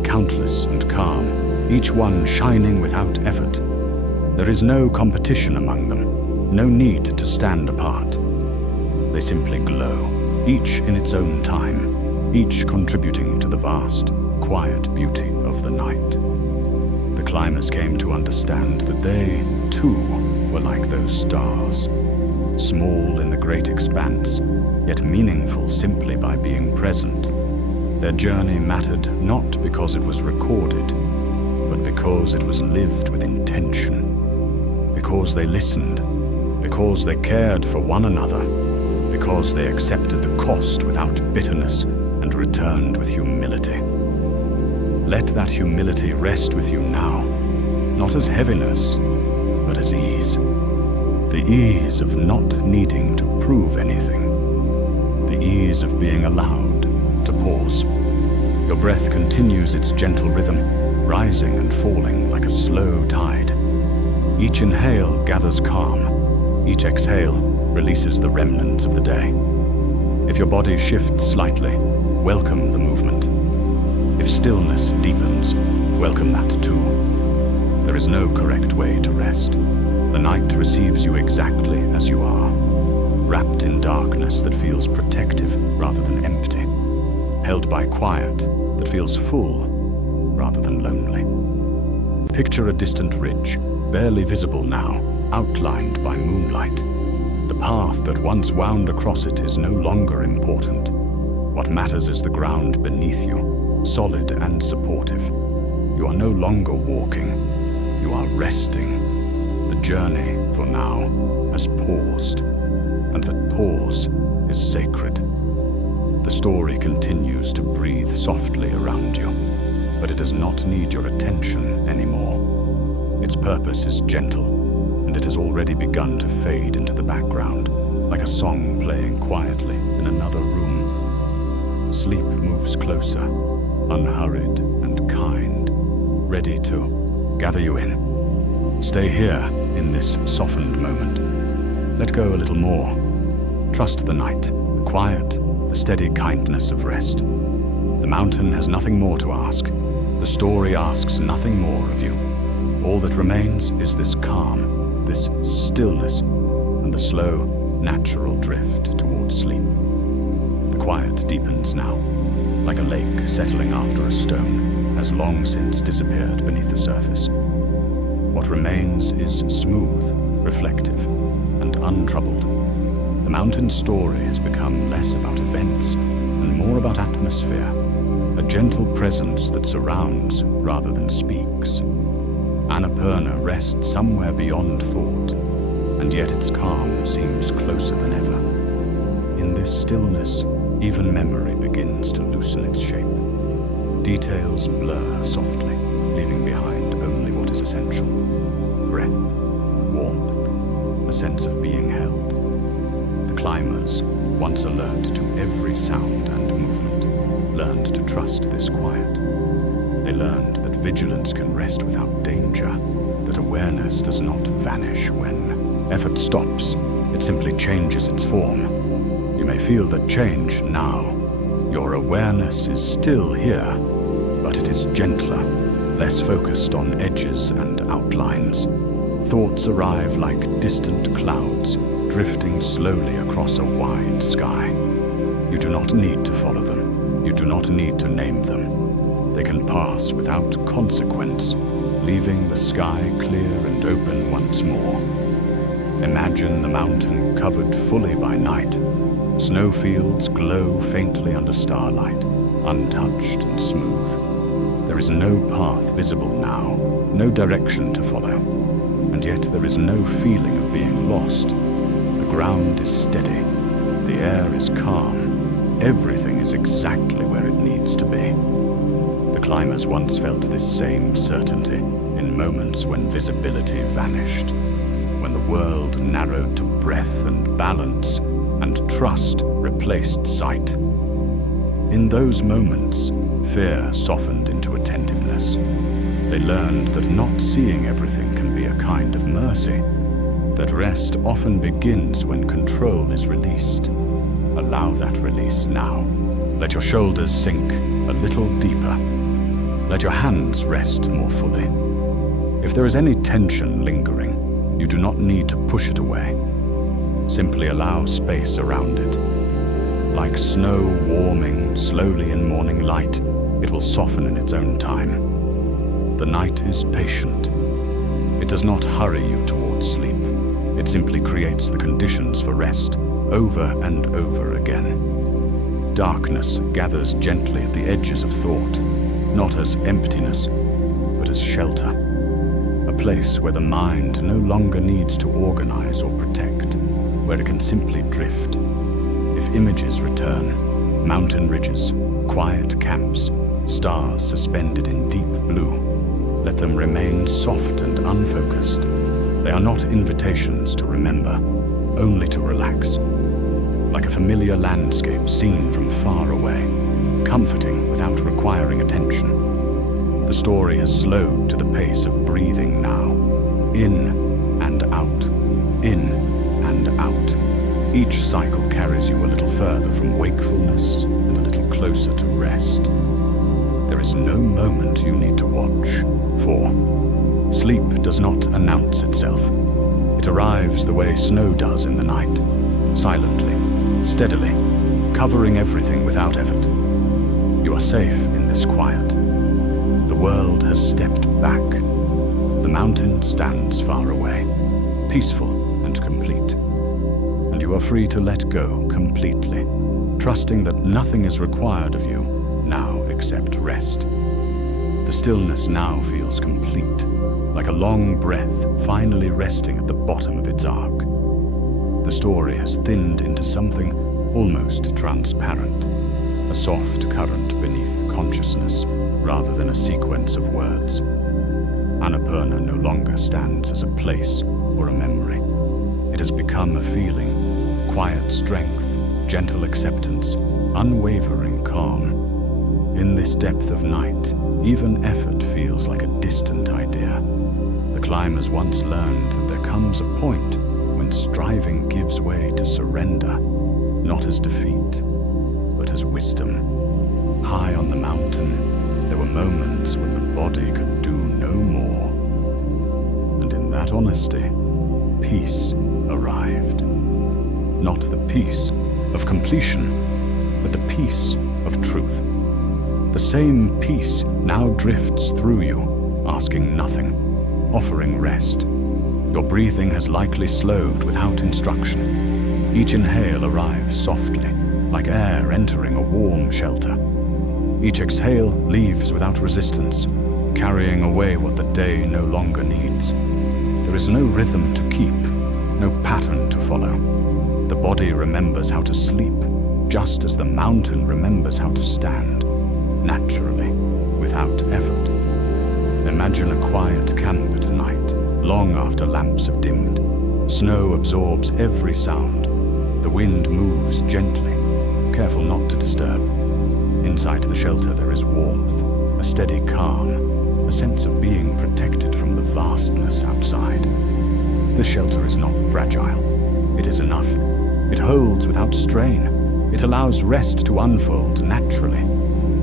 countless and calm, each one shining without effort. There is no competition among them, No need to stand apart. They simply glow, each in its own time, each contributing to the vast, quiet beauty of the night. The climbers came to understand that they, too, were like those stars, small in the great expanse, yet meaningful simply by being present. Their journey mattered not because it was recorded, but because it was lived with intention, because they listened, because they cared for one another, because they accepted the cost without bitterness and returned with humility. Let that humility rest with you now, not as heaviness, but as ease. The ease of not needing to prove anything. The ease of being allowed to pause. Your breath continues its gentle rhythm, rising and falling like a slow tide. Each inhale gathers calm. Each exhale releases the remnants of the day. If your body shifts slightly, welcome the movement. If stillness deepens, welcome that too. There is no correct way to rest. The night receives you exactly as you are, wrapped in darkness that feels protective rather than empty, held by quiet that feels full rather than lonely. Picture a distant ridge, barely visible now, outlined by moonlight. The path that once wound across it is no longer important. What matters is the ground beneath you, solid and supportive. You are no longer walking, you are resting. The journey, for now, has paused, and that pause is sacred. The story continues to breathe softly around you, but it does not need your attention anymore. Its purpose is gentle, and it has already begun to fade into the background, like a song playing quietly in another room. Sleep moves closer, unhurried and kind, ready to gather you in. Stay here in this softened moment. Let go a little more. Trust the night, the quiet, the steady kindness of rest. The mountain has nothing more to ask. The story asks nothing more of you. All that remains is this calm, this stillness, and the slow, natural drift towards sleep. The quiet deepens now, like a lake settling after a stone has long since disappeared beneath the surface. What remains is smooth, reflective, and untroubled. The mountain story has become less about events and more about atmosphere, a gentle presence that surrounds rather than speaks. Annapurna rests somewhere beyond thought, and yet its calm seems closer than ever. In this stillness, even memory begins to loosen its shape. Details blur softly, leaving behind only what is essential. Breath, warmth, a sense of being held. The climbers, once alert to every sound and movement, learned to trust this quiet. They learned that vigilance can rest without danger, that awareness does not vanish when effort stops. It simply changes its form. You may feel that change now. Your awareness is still here, but it is gentler, less focused on edges and outlines. Thoughts arrive like distant clouds, drifting slowly across a wide sky. You do not need to follow them. You do not need to name them. They can pass without consequence, leaving the sky clear and open once more. Imagine the mountain covered fully by night. Snowfields glow faintly under starlight, untouched and smooth. There is no path visible now, no direction to follow, and yet there is no feeling of being lost. The ground is steady, the air is calm, everything is exactly where it needs to be. The climbers once felt this same certainty in moments when visibility vanished, when the world narrowed to breath and balance, and trust replaced sight. In those moments, fear softened into attentiveness. They learned that not seeing everything can be a kind of mercy, that rest often begins when control is released. Allow that release now. Let your shoulders sink a little deeper. Let your hands rest more fully. If there is any tension lingering, You do not need to push it away. Simply allow space around it. Like snow warming slowly in morning light, it will soften in its own time. The night is patient. It does not hurry you towards sleep. It simply creates the conditions for rest over and over again. Darkness gathers gently at the edges of thought, not as emptiness, but as shelter. A place where the mind no longer needs to organize or protect, where it can simply drift. If images return, mountain ridges, quiet camps, stars suspended in deep blue, let them remain soft and unfocused. They are not invitations to remember, only to relax. Like a familiar landscape seen from far away, comforting without requiring attention. The story has slowed to the pace of breathing now. In and out, in and out. Each cycle carries you a little further from wakefulness and a little closer to rest. There is no moment you need to watch for. Sleep does not announce itself. It arrives the way snow does in the night, silently, steadily, covering everything without effort. You are safe in this quiet. The world has stepped back. The mountain stands far away, peaceful and complete. And you are free to let go completely, trusting that nothing is required of you now except rest. The stillness now feels complete, like a long breath finally resting at the bottom of its arc. The story has thinned into something almost transparent, a soft current beneath consciousness rather than a sequence of words. Annapurna no longer stands as a place or a memory. It has become a feeling, quiet strength, gentle acceptance, unwavering calm. In this depth of night, even effort feels like a distant idea. The climbers once learned that there comes a point when striving gives way to surrender, not as defeat, but as wisdom. High on the mountain, there were moments when the body could do no more. And in that honesty, peace arrived. Not the peace of completion, but the peace of truth. The same peace now drifts through you, asking nothing, offering rest. Your breathing has likely slowed without instruction. Each inhale arrives softly, like air entering a warm shelter. Each exhale leaves without resistance, carrying away what the day no longer needs. There is no rhythm to keep, no pattern to follow. The body remembers how to sleep, just as the mountain remembers how to stand, naturally, without effort. Imagine a quiet camp at night, long after lamps have dimmed. Snow absorbs every sound. The wind moves gently, careful not to disturb. Inside the shelter there is warmth, a steady calm, a sense of being protected from the vastness outside. The shelter is not fragile. It is enough. It holds without strain. It allows rest to unfold naturally.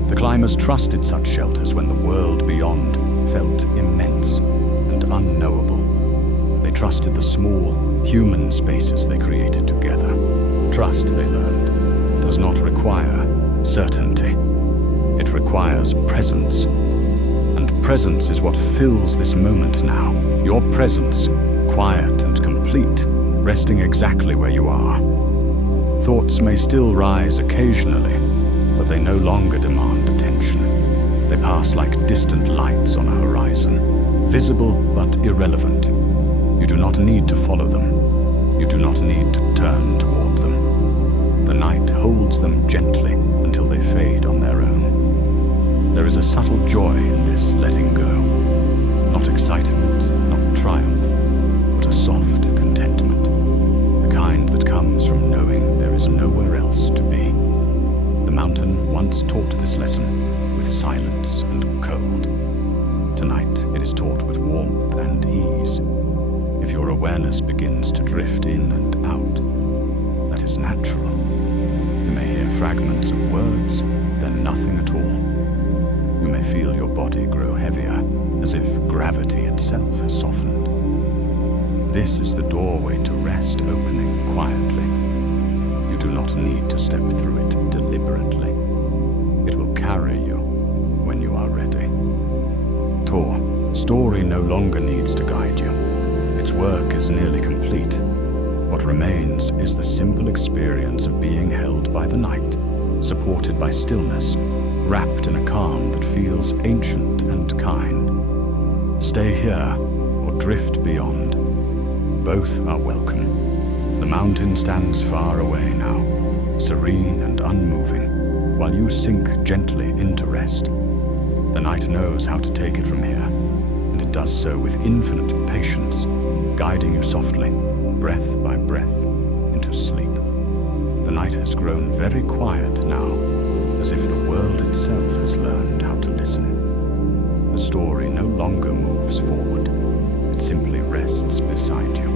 The climbers trusted such shelters when the world beyond felt immense and unknowable. They trusted the small, human spaces they created together. Trust, they learned, does not require certainty. It requires presence. And presence is what fills this moment now. Your presence, quiet and complete, resting exactly where you are. Thoughts may still rise occasionally, but they no longer demand attention. They pass like distant lights on a horizon, visible but irrelevant. You do not need to follow them. You do not need to turn toward them. The night holds them gently until they fade on their own. There is a subtle joy in this letting go. Not excitement, not triumph, but a soft contentment. The kind that comes from knowing there is nowhere else to be. The mountain once taught this lesson with silence and cold. Tonight it is taught with warmth and ease. If your awareness begins to drift in and out, that is natural. You may hear fragments of words, then nothing at all. You may feel your body grow heavier, as if gravity itself has softened. This is the doorway to rest opening quietly. You do not need to step through it deliberately. It will carry you when you are ready. Story no longer needs to guide you. Its work is nearly complete. What remains is the simple experience of being held by the night, supported by stillness, wrapped in a calm that feels ancient and kind. Stay here or drift beyond. Both are welcome. The mountain stands far away now, serene and unmoving, while you sink gently into rest. The night knows how to take it from here, and it does so with infinite patience, guiding you softly, breath by breath, into sleep. The night has grown very quiet now, as if the world itself has learned how to listen. The story no longer moves forward. It simply rests beside you,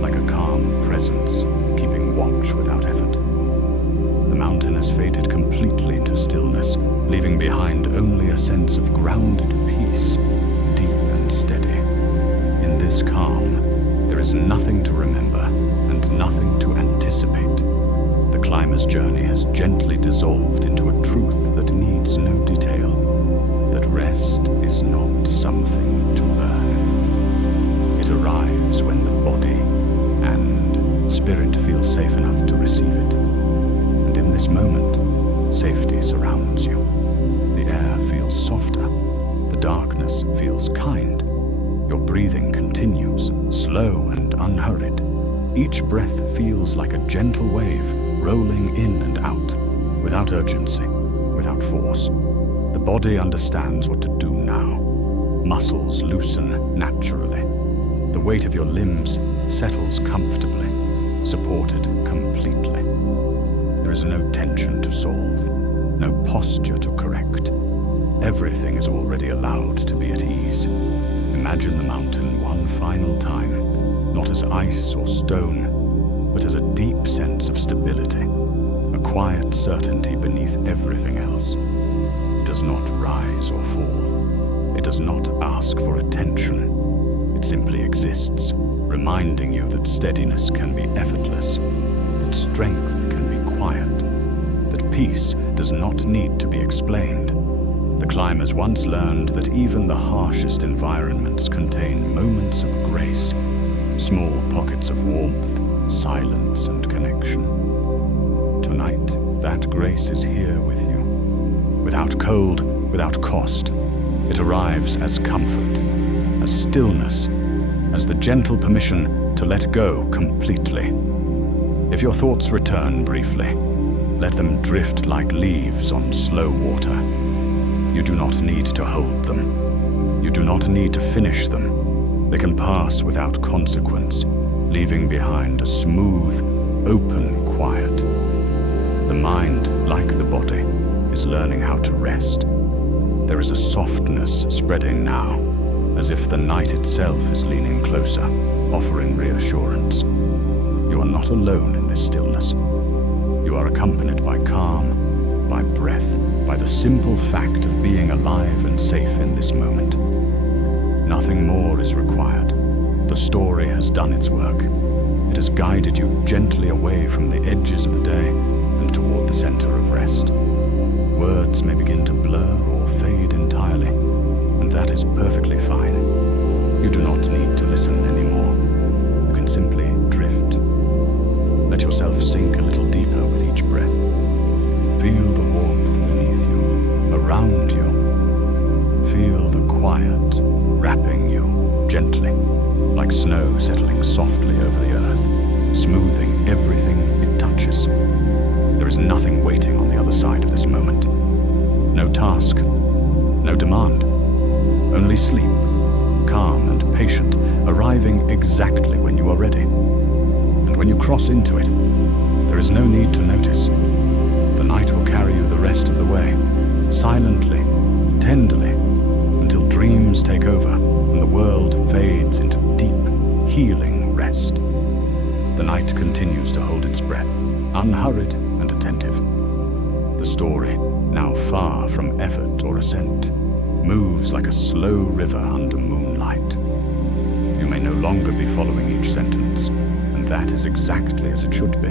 like a calm presence, keeping watch without effort. The mountain has faded completely into stillness, leaving behind only a sense of grounded peace, deep and steady. In this calm, there is nothing to remember and nothing to anticipate. The climber's journey has gently dissolved into a truth that needs no detail, that rest is not something to earn. It arrives when the body and spirit feel safe enough to receive it. And in this moment, safety surrounds you. The air feels softer. The darkness feels kind. Your breathing continues, slow and unhurried. Each breath feels like a gentle wave, rolling in and out, without urgency, without force. The body understands what to do now. Muscles loosen naturally. The weight of your limbs settles comfortably, supported completely. There is no tension to solve, no posture to correct. Everything is already allowed to be at ease. Imagine the mountain one final time, not as ice or stone, but as a deep sense of stability, a quiet certainty beneath everything else. It does not rise or fall. It does not ask for attention. It simply exists, reminding you that steadiness can be effortless, that strength can be quiet, that peace does not need to be explained. The climbers once learned that even the harshest environments contain moments of grace, small pockets of warmth, silence, and connection. Tonight, that grace is here with you. Without cold, without cost, it arrives as comfort, as stillness, as the gentle permission to let go completely. If your thoughts return briefly, let them drift like leaves on slow water. You do not need to hold them. You do not need to finish them. They can pass without consequence, leaving behind a smooth, open quiet. The mind, like the body, is learning how to rest. There is a softness spreading now, as if the night itself is leaning closer, offering reassurance. You are not alone in this stillness. You are accompanied by calm, by breath, by the simple fact of being alive and safe in this moment. Nothing more is required. The story has done its work. It has guided you gently away from the edges of the day and toward the center of rest. Words may begin to blur or fade entirely, and that is perfectly fine. You do not need to listen anymore. You can simply drift. Let yourself sink a little deeper with each breath. Feel the warmth beneath you, around you. Feel the quiet wrapping you gently, like snow settling softly over the earth, smoothing everything it touches. There is nothing waiting on the other side of this moment. No task, no demand, only sleep, calm and patient, arriving exactly when you are ready. And when you cross into it, there is no need to notice. The night will carry you the rest of the way, silently, tenderly, until dreams take over and the world fades into deep, healing rest. The night continues to hold its breath, unhurried and attentive. The story, now far from effort or ascent, moves like a slow river under moonlight. You may no longer be following each sentence, and that is exactly as it should be.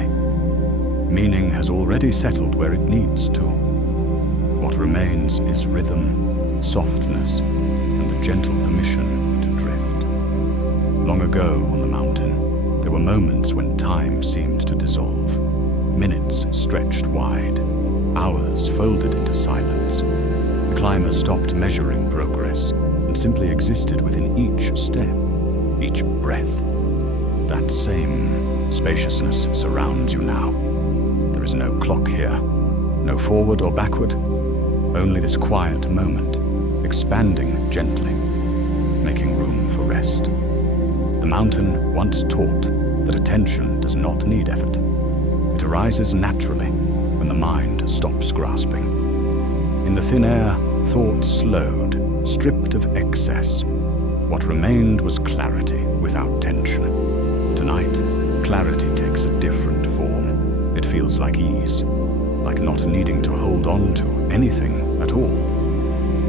Meaning has already settled where it needs to. What remains is rhythm, softness, and the gentle permission to drift. Long ago on the mountain, there were moments when time seemed to dissolve. Minutes stretched wide, hours folded into silence. The climber stopped measuring progress and simply existed within each step, each breath. That same spaciousness surrounds you now. There is no clock here, no forward or backward, only this quiet moment, expanding gently, making room for rest. The mountain once taught that attention does not need effort. It arises naturally when the mind stops grasping. In the thin air, thought slowed, stripped of excess. What remained was clarity without tension. Tonight, clarity takes a different form. It feels like ease, like not needing to hold on to anything at all.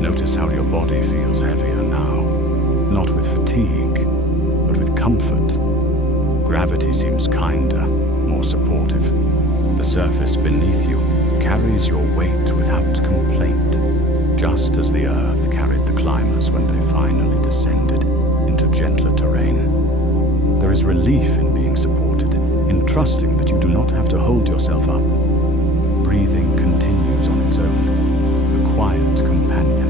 Notice how your body feels heavier now, not with fatigue, but with comfort. Gravity seems kinder, more supportive. The surface beneath you carries your weight without complaint, just as the earth carried the climbers when they finally descended into gentler terrain. There is relief in being supported, in trusting that you do not have to hold yourself up. Breathing continues on its own, a quiet companion,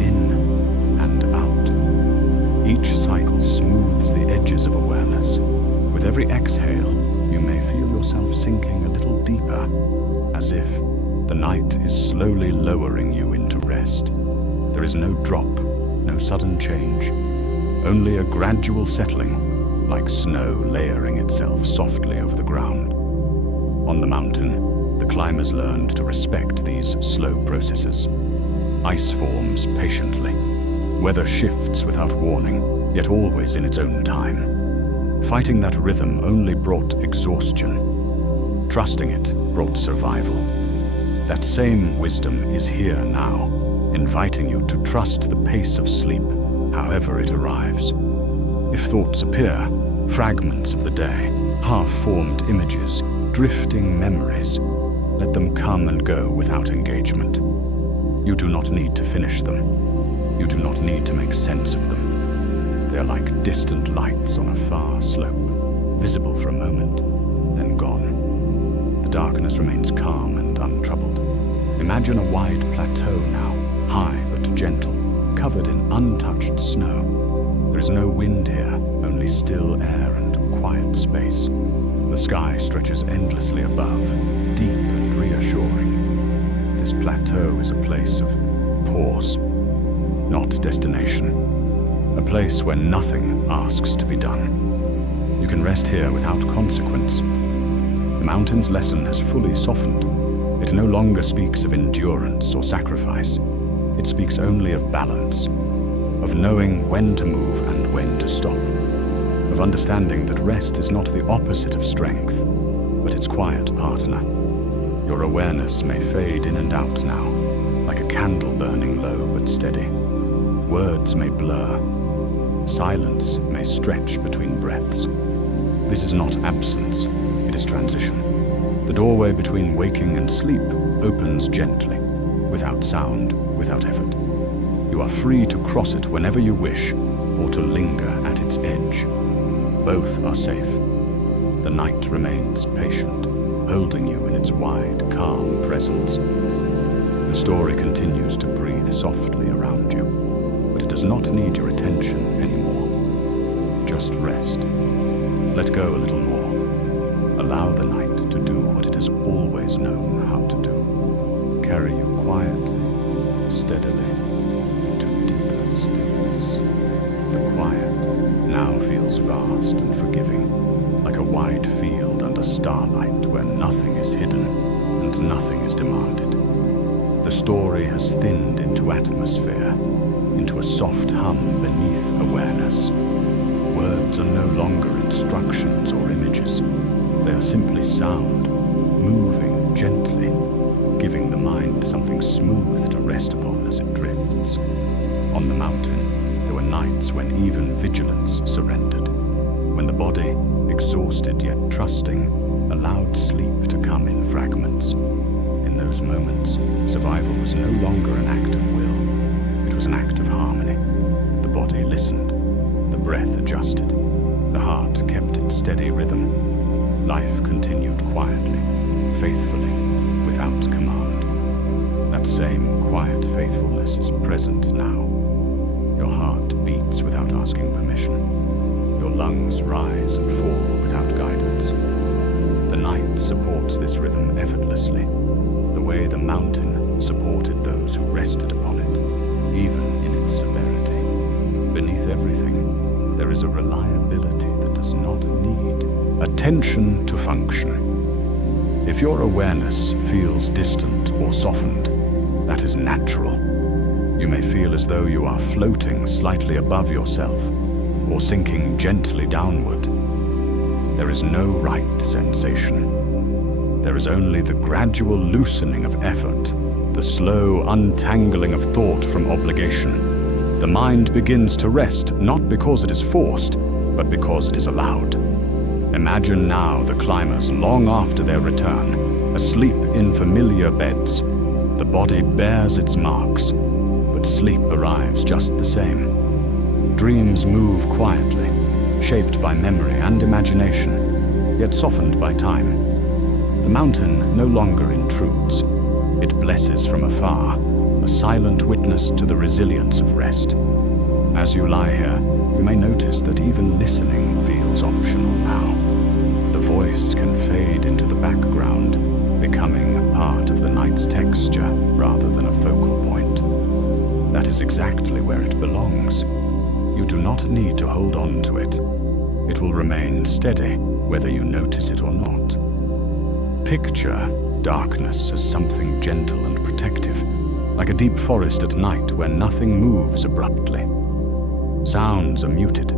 in and out. Each cycle smooths the edges of awareness. With every exhale, you may feel yourself sinking a little deeper, as if the night is slowly lowering you into rest. There is no drop, no sudden change, only a gradual settling, like snow layering itself softly over the ground. On the mountain, the climbers learned to respect these slow processes. Ice forms patiently. Weather shifts without warning, yet always in its own time. Fighting that rhythm only brought exhaustion. Trusting it brought survival. That same wisdom is here now, inviting you to trust the pace of sleep, however it arrives. If thoughts appear, fragments of the day, half-formed images, drifting memories, let them come and go without engagement. You do not need to finish them. You do not need to make sense of them. They are like distant lights on a far slope, visible for a moment, then gone. The darkness remains calm and untroubled. Imagine a wide plateau now, high but gentle, covered in untouched snow. There is no wind here, only still air and quiet space. The sky stretches endlessly above, deep and reassuring. This plateau is a place of pause, not destination. A place where nothing asks to be done. You can rest here without consequence. The mountain's lesson has fully softened. It no longer speaks of endurance or sacrifice. It speaks only of balance, of knowing when to move and when to stop, of understanding that rest is not the opposite of strength, but its quiet partner. Your awareness may fade in and out now, like a candle burning low but steady. Words may blur. Silence may stretch between breaths. This is not absence, it is transition. The doorway between waking and sleep opens gently, without sound, without effort. You are free to cross it whenever you wish, or to linger at its edge. Both are safe. The night remains patient, holding you in its wide, calm presence. The story continues to breathe softly around you, but it does not need your attention anymore. Just rest. Let go a little more. Allow the night to do what it has always known how to do. Carry you quietly, steadily, into deeper stillness. The quiet now feels vast and forgiving, like a wide field under starlight where nothing is hidden and nothing is demanded. The story has thinned into atmosphere, into a soft hum beneath awareness. Words are no longer instructions or images. They are simply sound, moving gently, giving the mind something smooth to rest upon as it drifts. On the mountain, there were nights when even vigilance surrendered, when the body, exhausted yet trusting, allowed sleep to come in fragments. In those moments, survival was no longer an act of will. It was an act of harmony. The body listened, the breath adjusted, the heart kept its steady rhythm. Life continued quietly, faithfully, without command. That same quiet faithfulness is present now. Your heart beats without asking permission. Your lungs rise and fall without guidance. The night supports this rhythm effortlessly, the way the mountain supported those who rested upon it, even in its severity. Beneath everything, there is a reliability that does not need attention to function. If your awareness feels distant or softened, that is natural. You may feel as though you are floating slightly above yourself or sinking gently downward. There is no right sensation. There is only the gradual loosening of effort, the slow untangling of thought from obligation. The mind begins to rest not because it is forced, but because it is allowed. Imagine now the climbers long after their return, asleep in familiar beds. The body bears its marks, but sleep arrives just the same. Dreams move quietly, shaped by memory and imagination, yet softened by time. The mountain no longer intrudes. It blesses from afar, a silent witness to the resilience of rest. As you lie here, you may notice that even listening feels optional now. The voice can fade into the background, becoming a part of the night's texture rather than a focal point. That is exactly where it belongs. You do not need to hold on to it. It will remain steady, whether you notice it or not. Picture darkness as something gentle and protective, like a deep forest at night where nothing moves abruptly. Sounds are muted.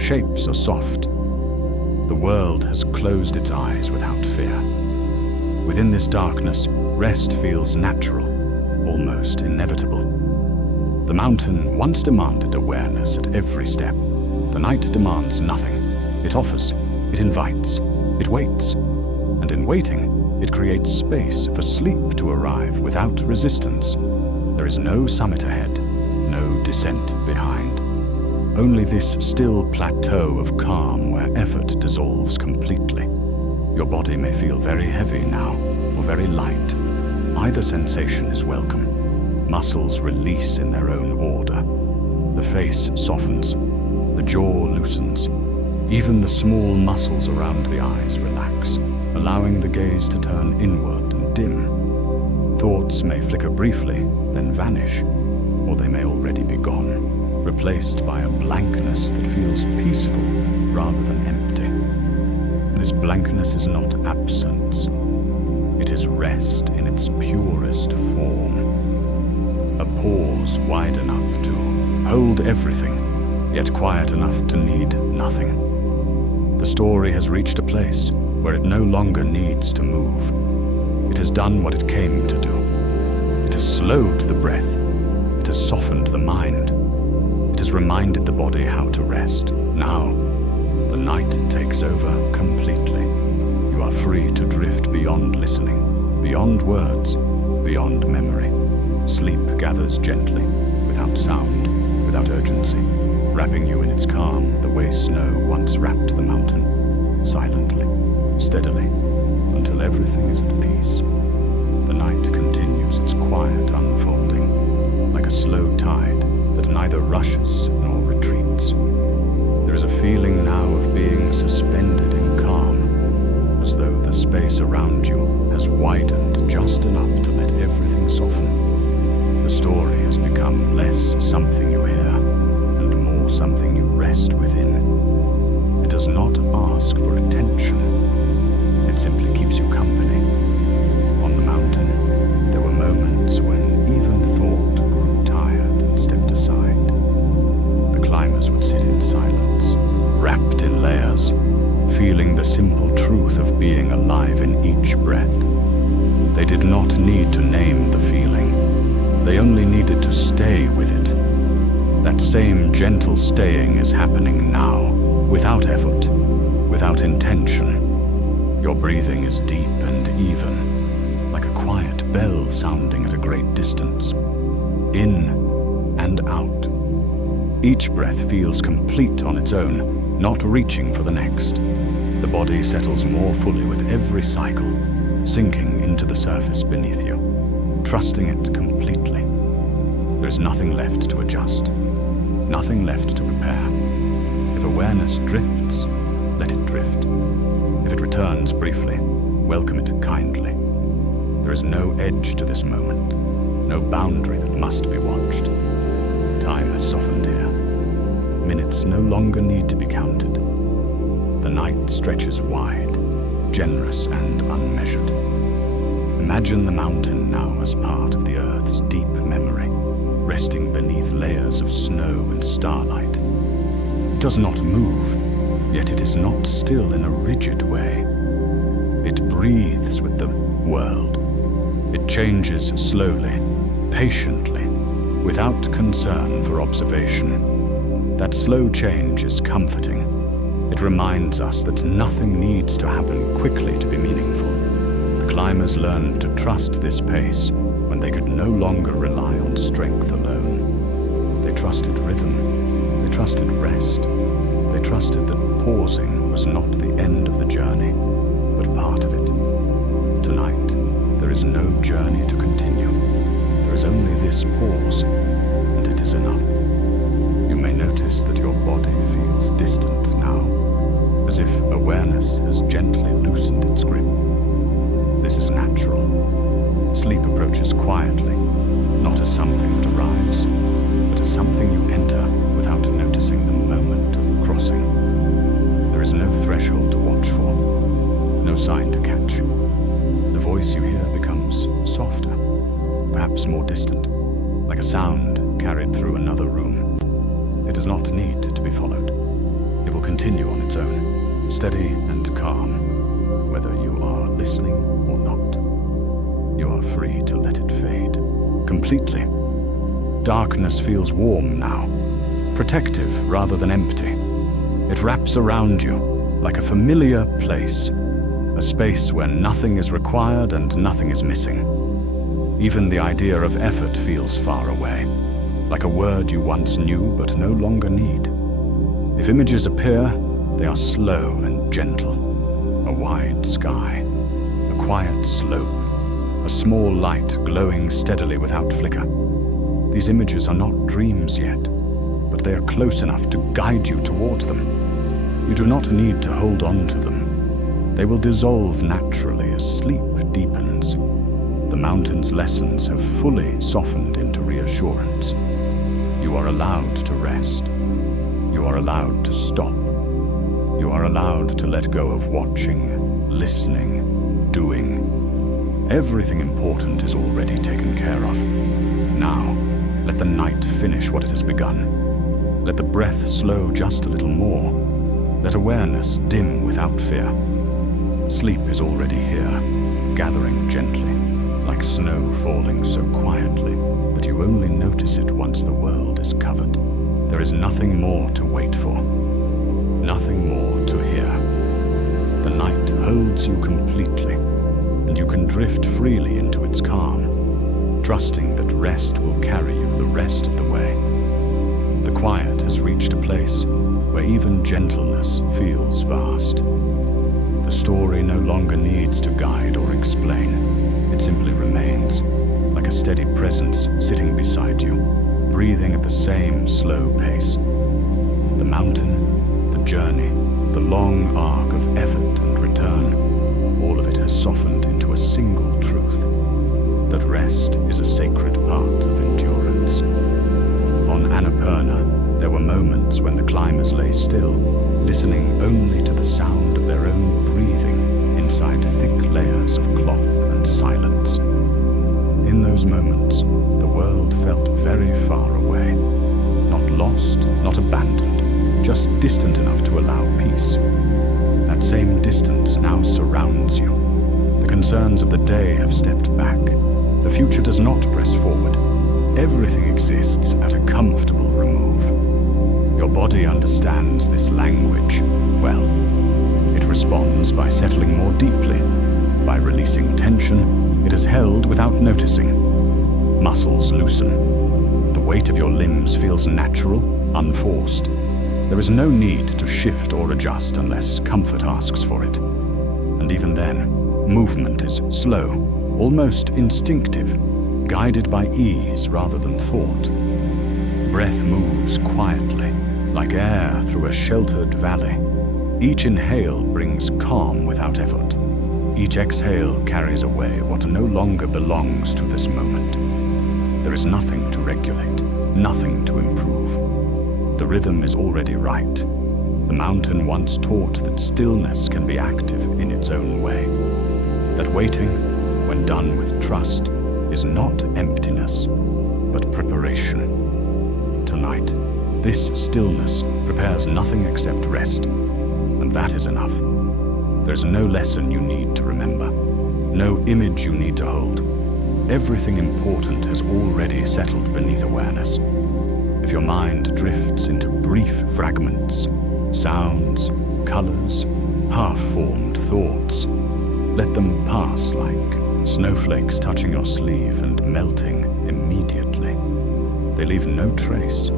Shapes are soft. The world has closed its eyes without fear. Within this darkness, rest feels natural, almost inevitable. The mountain once demanded awareness at every step. The night demands nothing. It offers, it invites, it waits. And in waiting, it creates space for sleep to arrive without resistance. There is no summit ahead, no descent behind. Only this still plateau of calm where effort dissolves completely. Your body may feel very heavy now, or very light. Either sensation is welcome. Muscles release in their own order. The face softens. The jaw loosens. Even the small muscles around the eyes relax, allowing the gaze to turn inward and dim. Thoughts may flicker briefly, then vanish, or they may already be gone, replaced by a blankness that feels peaceful rather than empty. This blankness is not absence. It is rest in its purest form. A pause wide enough to hold everything, yet quiet enough to need nothing. The story has reached a place where it no longer needs to move. It has done what it came to do. It has slowed the breath. It has softened the mind. It has reminded the body how to rest. Now, the night takes over completely. You are free to drift beyond listening, beyond words, beyond memory. Sleep gathers gently, without sound, without urgency, wrapping you in its calm the way snow once wrapped the mountain, silently, steadily, until everything is at peace. The night continues its quiet unfolding, like a slow tide that neither rushes nor retreats. There is a feeling now of being suspended in calm, as though the space around you has widened just enough to let everything soften. The story has become less something you hear and more something you rest within. It does not ask for attention. It simply keeps you company. On the mountain, there were moments when even thought grew tired and stepped aside. The climbers would sit in silence, wrapped in layers, feeling the simple truth of being alive in each breath. They did not need to name the feeling. They only needed to stay with it. That same gentle staying is happening now, without effort, without intention. Your breathing is deep and even, like a quiet bell sounding at a great distance. In and out. Each breath feels complete on its own, not reaching for the next. The body settles more fully with every cycle, sinking into the surface beneath you, trusting it completely. There is nothing left to adjust, nothing left to prepare. If awareness drifts, let it drift. If it returns briefly, welcome it kindly. There is no edge to this moment, no boundary that must be watched. Time has softened here. Minutes no longer need to be counted. The night stretches wide, generous and unmeasured. Imagine the mountain now as part of the earth's deep memory, resting beneath layers of snow and starlight. It does not move, yet it is not still in a rigid way. It breathes with the world. It changes slowly, patiently, without concern for observation. That slow change is comforting. It reminds us that nothing needs to happen quickly to be meaningful. The climbers learned to trust this pace when they could no longer rely on strength alone. They trusted rhythm. They trusted rest. They trusted that pausing was not the end of the journey, but part of it. Tonight, there is no journey to continue. There is only this pause, and it is enough. You may notice that your body feels distant now, as if awareness has gently loosened its grip. This is natural. Sleep approaches quietly, not as something that arrives, but as something you enter without noticing the moment of crossing. There is no threshold to watch for, no sign to catch. The voice you hear becomes softer, perhaps more distant, like a sound carried through another room. It does not need to be followed. It will continue on its own, steady and calm, whether you are listening or not. You are free to let it fade, completely. Darkness feels warm now, protective rather than empty. It wraps around you like a familiar place, a space where nothing is required and nothing is missing. Even the idea of effort feels far away, like a word you once knew but no longer need. If images appear, they are slow and gentle. A wide sky, a quiet slope, a small light glowing steadily without flicker. These images are not dreams yet, but they are close enough to guide you toward them. You do not need to hold on to them. They will dissolve naturally as sleep deepens. The mountain's lessons have fully softened into reassurance. You are allowed to rest. You are allowed to stop. You are allowed to let go of watching, listening, doing. Everything important is already taken care of. Now, let the night finish what it has begun. Let the breath slow just a little more. Let awareness dim without fear. Sleep is already here, gathering gently, like snow falling so quietly that you only notice it once the world is covered. There is nothing more to wait for, nothing more to hear. The night holds you completely, and you can drift freely into its calm, trusting that rest will carry you the rest of the way. The quiet has reached a place where even gentleness feels vast. The story no longer needs to guide or explain. It simply remains, like a steady presence sitting beside you, breathing at the same slow pace. The mountain, the journey, the long arc of effort and return, all of it has softened into a single truth, that rest is a sacred part of endurance. On Annapurna, there were moments when the climbers lay still, listening only to the sound of their own breathing inside thick layers of cloth and silence. In those moments, the world felt very far away. Not lost, not abandoned, just distant enough to allow peace. That same distance now surrounds you. The concerns of the day have stepped back. The future does not press forward. Everything exists at a comfortable remove. body understands this language well. It responds by settling more deeply. By releasing tension, it is held without noticing. Muscles loosen. The weight of your limbs feels natural, unforced. There is no need to shift or adjust unless comfort asks for it. And even then, movement is slow, almost instinctive, guided by ease rather than thought. Breath moves quietly, like air through a sheltered valley. Each inhale brings calm without effort. Each exhale carries away what no longer belongs to this moment. There is nothing to regulate, nothing to improve. The rhythm is already right. The mountain once taught that stillness can be active in its own way. That waiting, when done with trust, is not emptiness, but preparation. Tonight, this stillness prepares nothing except rest, and that is enough. There's no lesson you need to remember, no image you need to hold. Everything important has already settled beneath awareness. If your mind drifts into brief fragments, sounds, colors, half-formed thoughts, let them pass like snowflakes touching your sleeve and melting immediately. They leave no trace.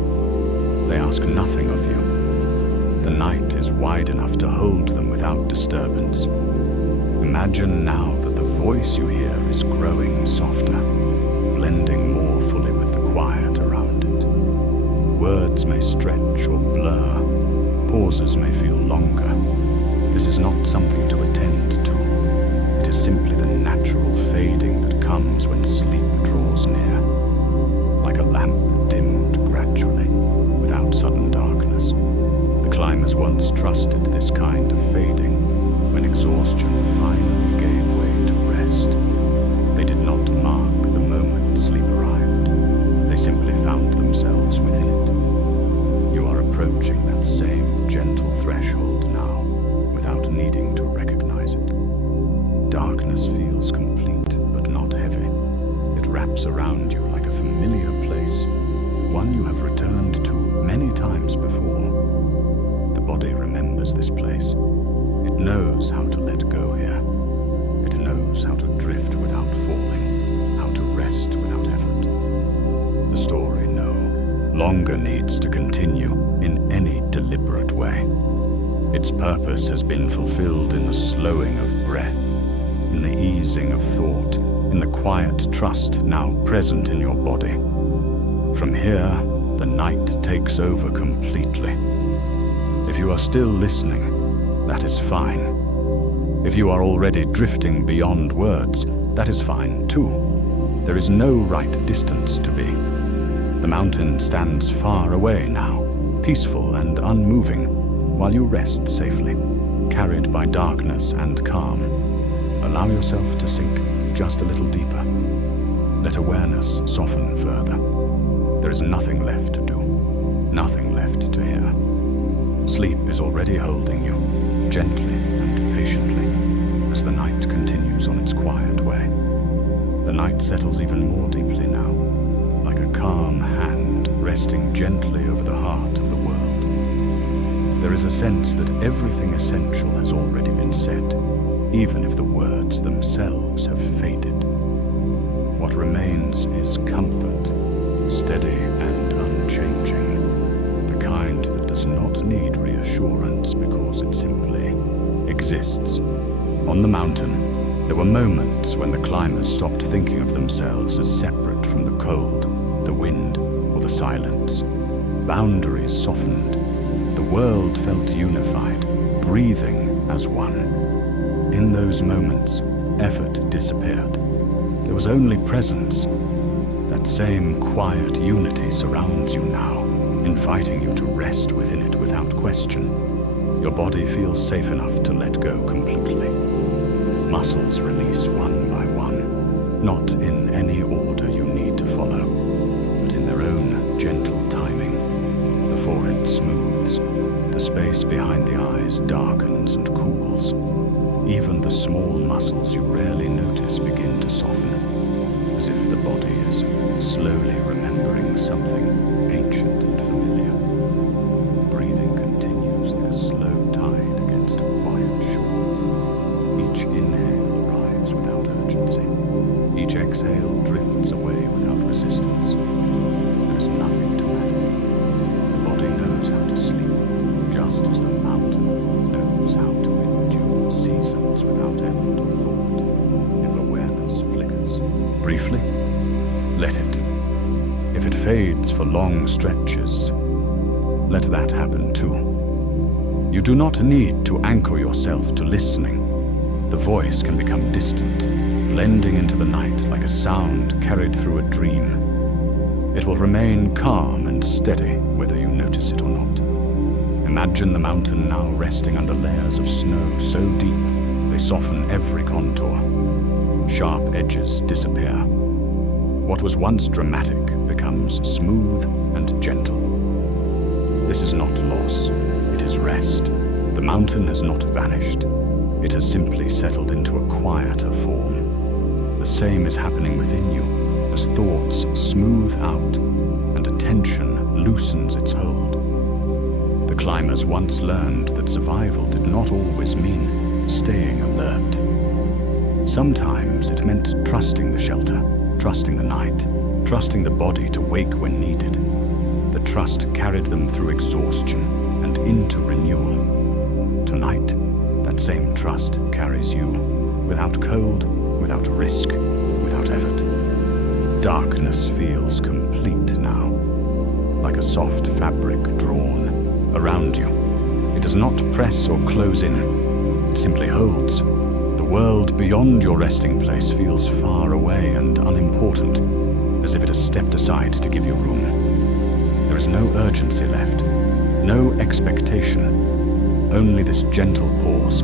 They ask nothing of you. The night is wide enough to hold them without disturbance. Imagine now that the voice you hear is growing softer, blending more fully with the quiet around it. Words may stretch or blur. Pauses may feel longer. This is not something to attend to. It is simply the natural fading that comes when sleep draws near. Like a lamp dimmed gradually, without sudden darkness. The climbers once trusted this kind of fading when exhaustion finally gave way to rest. They did not mark the moment sleep arrived. They simply found themselves within it. You are approaching that same gentle threshold now, without needing to recognize it. Darkness feels complete, but not heavy. It wraps around you like a familiar place, one you have returned to many times before. The body remembers this place. It knows how to let go here. It knows how to drift without falling, how to rest without effort. The story no longer needs to continue in any deliberate way. Its purpose has been fulfilled in the slowing of breath, in the easing of thought, in the quiet trust now present in your body. From here, the night takes over completely. If you are still listening, that is fine. If you are already drifting beyond words, that is fine too. There is no right distance to be. The mountain stands far away now, peaceful and unmoving, while you rest safely, carried by darkness and calm. Allow yourself to sink just a little deeper. Let awareness soften further. There is nothing left to do, nothing left to hear. Sleep is already holding you, gently and patiently, as the night continues on its quiet way. The night settles even more deeply now, like a calm hand resting gently over the heart of the world. There is a sense that everything essential has already been said, even if the words themselves have faded. What remains is comfort, steady and unchanging, the kind that does not need reassurance because it simply exists. On the mountain, there were moments when the climbers stopped thinking of themselves as separate from the cold, the wind, or the silence. Boundaries softened. The world felt unified, breathing as one. In those moments, effort disappeared. There was only presence. That same quiet unity surrounds you now, inviting you to rest within it without question. Your body feels safe enough to let go completely. Muscles release one by one, not in any order you need to follow, but in their own gentle timing. The forehead smooths, the space behind the eyes darkens and cools. Even the small muscles you rarely notice begin to soften, as if the body is slowly remembering something ancient and familiar. let it. If it fades for long stretches, let that happen too. You do not need to anchor yourself to listening. The voice can become distant, blending into the night like a sound carried through a dream. It will remain calm and steady whether you notice it or not. Imagine the mountain now resting under layers of snow so deep they soften every contour. Sharp edges disappear. What was once dramatic becomes smooth and gentle. This is not loss, it is rest. The mountain has not vanished. It has simply settled into a quieter form. The same is happening within you as thoughts smooth out and attention loosens its hold. The climbers once learned that survival did not always mean staying alert. Sometimes it meant trusting the shelter, trusting the night, trusting the body to wake when needed. The trust carried them through exhaustion and into renewal. Tonight, that same trust carries you, without cold, without risk, without effort. Darkness feels complete now, like a soft fabric drawn around you. It does not press or close in, it simply holds. The world beyond your resting place feels far away and unimportant, as if it has stepped aside to give you room. There is no urgency left, no expectation, only this gentle pause.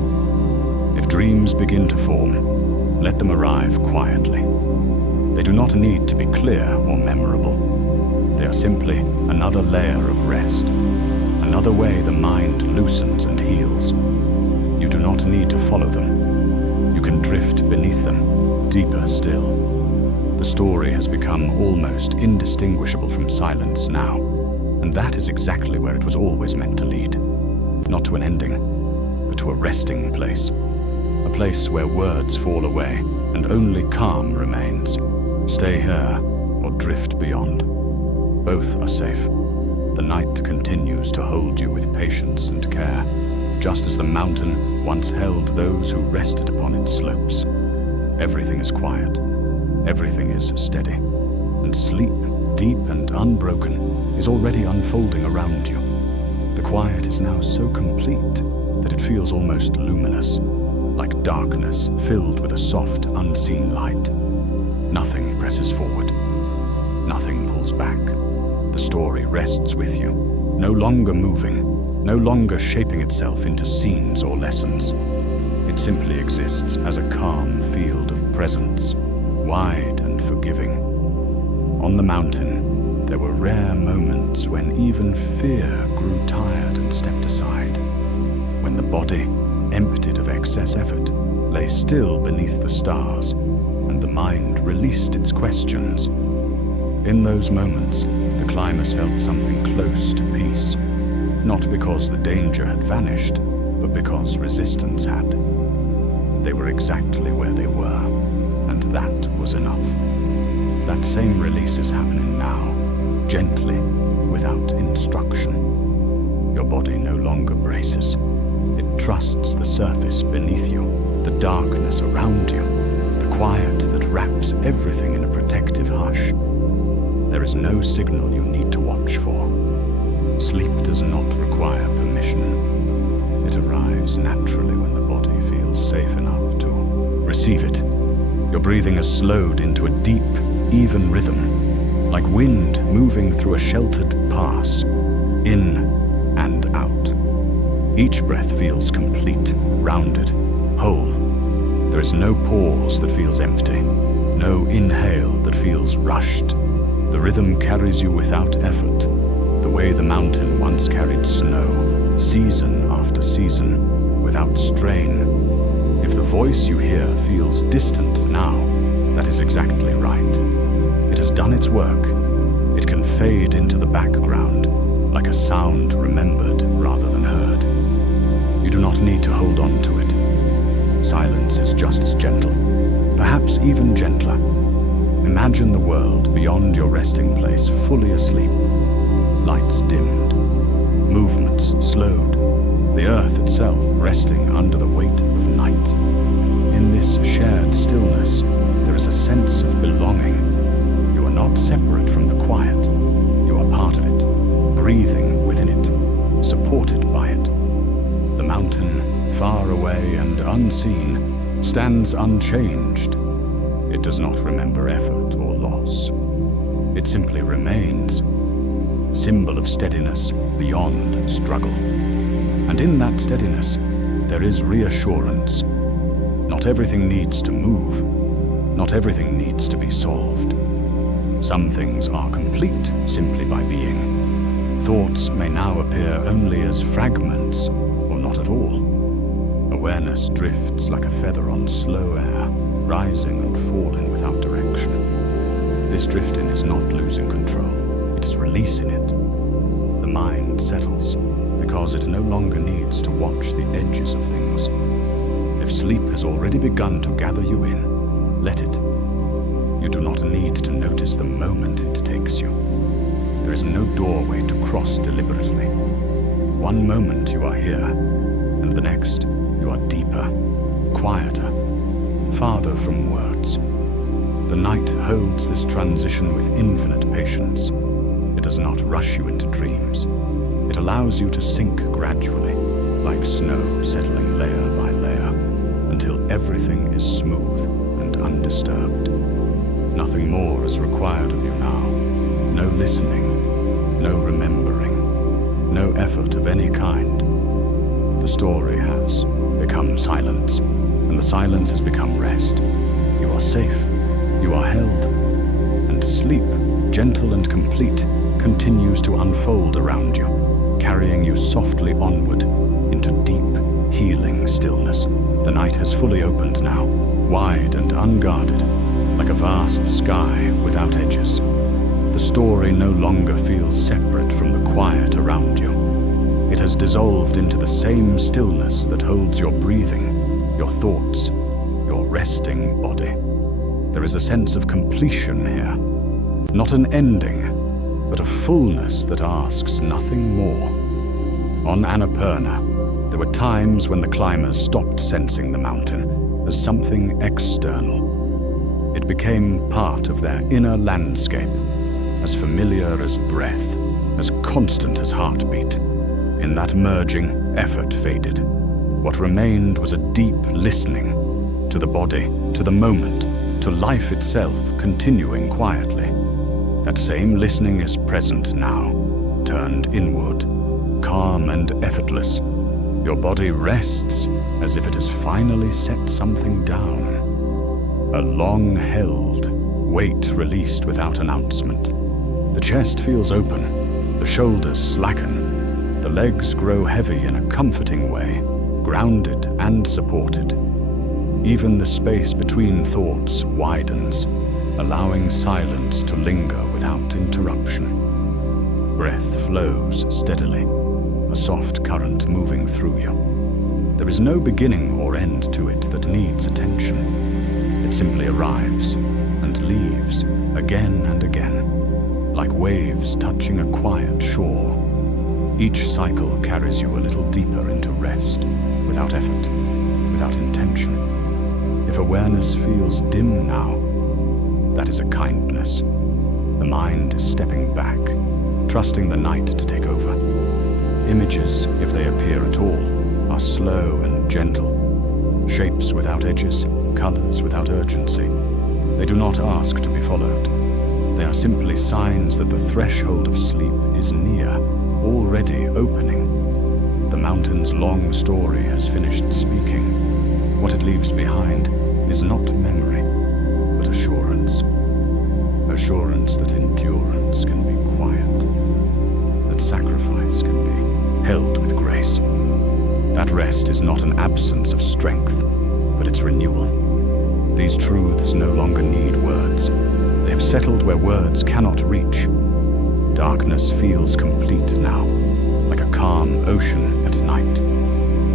If dreams begin to form, let them arrive quietly. They do not need to be clear or memorable. They are simply another layer of rest, another way the mind loosens and heals. You do not need to follow them. You can drift beneath them, deeper still. The story has become almost indistinguishable from silence now, and that is exactly where it was always meant to lead. Not to an ending, but to a resting place. A place where words fall away and only calm remains. Stay here or drift beyond. Both are safe. The night continues to hold you with patience and care, just as the mountain once held those who rested upon its slopes. Everything is quiet. Everything is steady. And sleep, deep and unbroken, is already unfolding around you. The quiet is now so complete that it feels almost luminous, like darkness filled with a soft, unseen light. Nothing presses forward. Nothing pulls back. The story rests with you, no longer moving, no longer shaping itself into scenes or lessons. It simply exists as a calm field of presence, wide and forgiving. On the mountain, there were rare moments when even fear grew tired and stepped aside, when the body, emptied of excess effort, lay still beneath the stars, and the mind released its questions. In those moments, the climbers felt something close to peace, not because the danger had vanished, but because resistance had. They were exactly where they were, and that was enough. That same release is happening now, gently, without instruction. Your body no longer braces. It trusts the surface beneath you, the darkness around you, the quiet that wraps everything in a protective hush. There is no signal you need to watch for. Sleep does not require permission. It arrives naturally when the body feels safe enough to receive it. Your breathing has slowed into a deep, even rhythm, like wind moving through a sheltered pass, in and out. Each breath feels complete, rounded, whole. There is no pause that feels empty, no inhale that feels rushed. The rhythm carries you without effort, the way the mountain once carried snow, season after season, without strain. If the voice you hear feels distant now, that is exactly right. It has done its work. It can fade into the background, like a sound remembered rather than heard. You do not need to hold on to it. Silence is just as gentle, perhaps even gentler. Imagine the world beyond your resting place fully asleep. Lights dimmed, movements slowed, the earth itself resting under the weight of night. In this shared stillness, there is a sense of belonging. You are not breathing within it, supported by it. The mountain, far away and unseen, stands unchanged. It does not remember effort or loss. It simply remains, symbol of steadiness beyond struggle. And in that steadiness, there is reassurance. Not everything needs to move. Not everything needs to be solved. Some things are complete simply by being. Thoughts may now appear only as fragments, or not at all. Awareness drifts like a feather on slow air, rising and falling without direction. This drifting is not losing control, it is releasing it. The mind settles, because it no longer needs to watch the edges of things. If sleep has already begun to gather you in, let it. You do not need to notice the moment it takes you. There is no doorway to cross deliberately. One moment you are here, and the next you are deeper, quieter, farther from words. The night holds this transition with infinite patience. It does not rush you into dreams. It allows you to sink gradually, like snow settling layer by layer, until everything is smooth and undisturbed. Nothing more is required of you now. No listening, no remembering, no effort of any kind. The story has become silence, and the silence has become rest. You are safe, you are held, and sleep, gentle and complete, continues to unfold around you, carrying you softly onward into deep, healing stillness. The night has fully opened now, wide and unguarded, like a vast sky without edges. The story no longer feels separate from the quiet around you. It has dissolved into the same stillness that holds your breathing, your thoughts, your resting body. There is a sense of completion here, not an ending, but a fullness that asks nothing more. On Annapurna, there were times when the climbers stopped sensing the mountain as something external. It became part of their inner landscape, as familiar as breath, as constant as heartbeat. In that merging, effort faded. What remained was a deep listening to the body, to the moment, to life itself continuing quietly. That same listening is present now, turned inward, calm and effortless. Your body rests as if it has finally set something down. A long-held weight released without announcement. The chest feels open, the shoulders slacken, the legs grow heavy in a comforting way, grounded and supported. Even the space between thoughts widens, allowing silence to linger without interruption. Breath flows steadily, a soft current moving through you. There is no beginning or end to it that needs attention. It simply arrives and leaves again and again, like waves touching a quiet shore. Each cycle carries you a little deeper into rest, without effort, without intention. If awareness feels dim now, that is a kindness. The mind is stepping back, trusting the night to take over. Images, if they appear at all, are slow and gentle. Shapes without edges, colors without urgency. They do not ask to be followed. They are simply signs that the threshold of sleep is near, already opening. The mountain's long story has finished speaking. What it leaves behind is not memory, but assurance. Assurance that endurance can be quiet, that sacrifice can be held with grace. That rest is not an absence of strength, but its renewal. These truths no longer need words. They have settled where words cannot reach. Darkness feels complete now, like a calm ocean at night.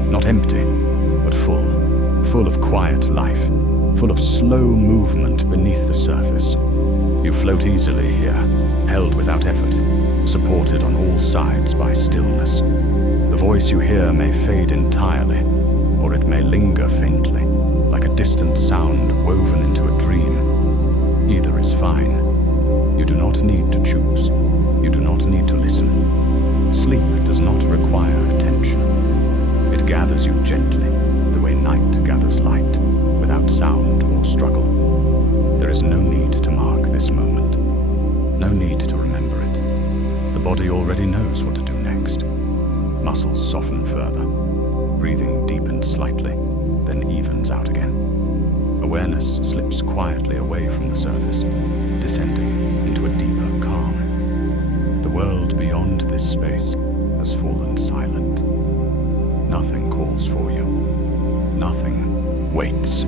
Not empty, but full of quiet life, full of slow movement beneath the surface. You float easily here, held without effort, supported on all sides by stillness. The voice you hear may fade entirely, or it may linger faintly, like a distant sound woven into a dream. Either is fine. You do not need to choose. You do not need to listen. Sleep does not require attention. It gathers you gently, the way night gathers light, without sound or struggle. There is no need to mark this moment, no need to remember it. The body already knows what to do next. Muscles soften further, breathing deepens slightly, then evens out again. Awareness slips quietly away from the surface, descending into a deeper calm. The world beyond this space has fallen silent. Nothing calls for you. Nothing waits.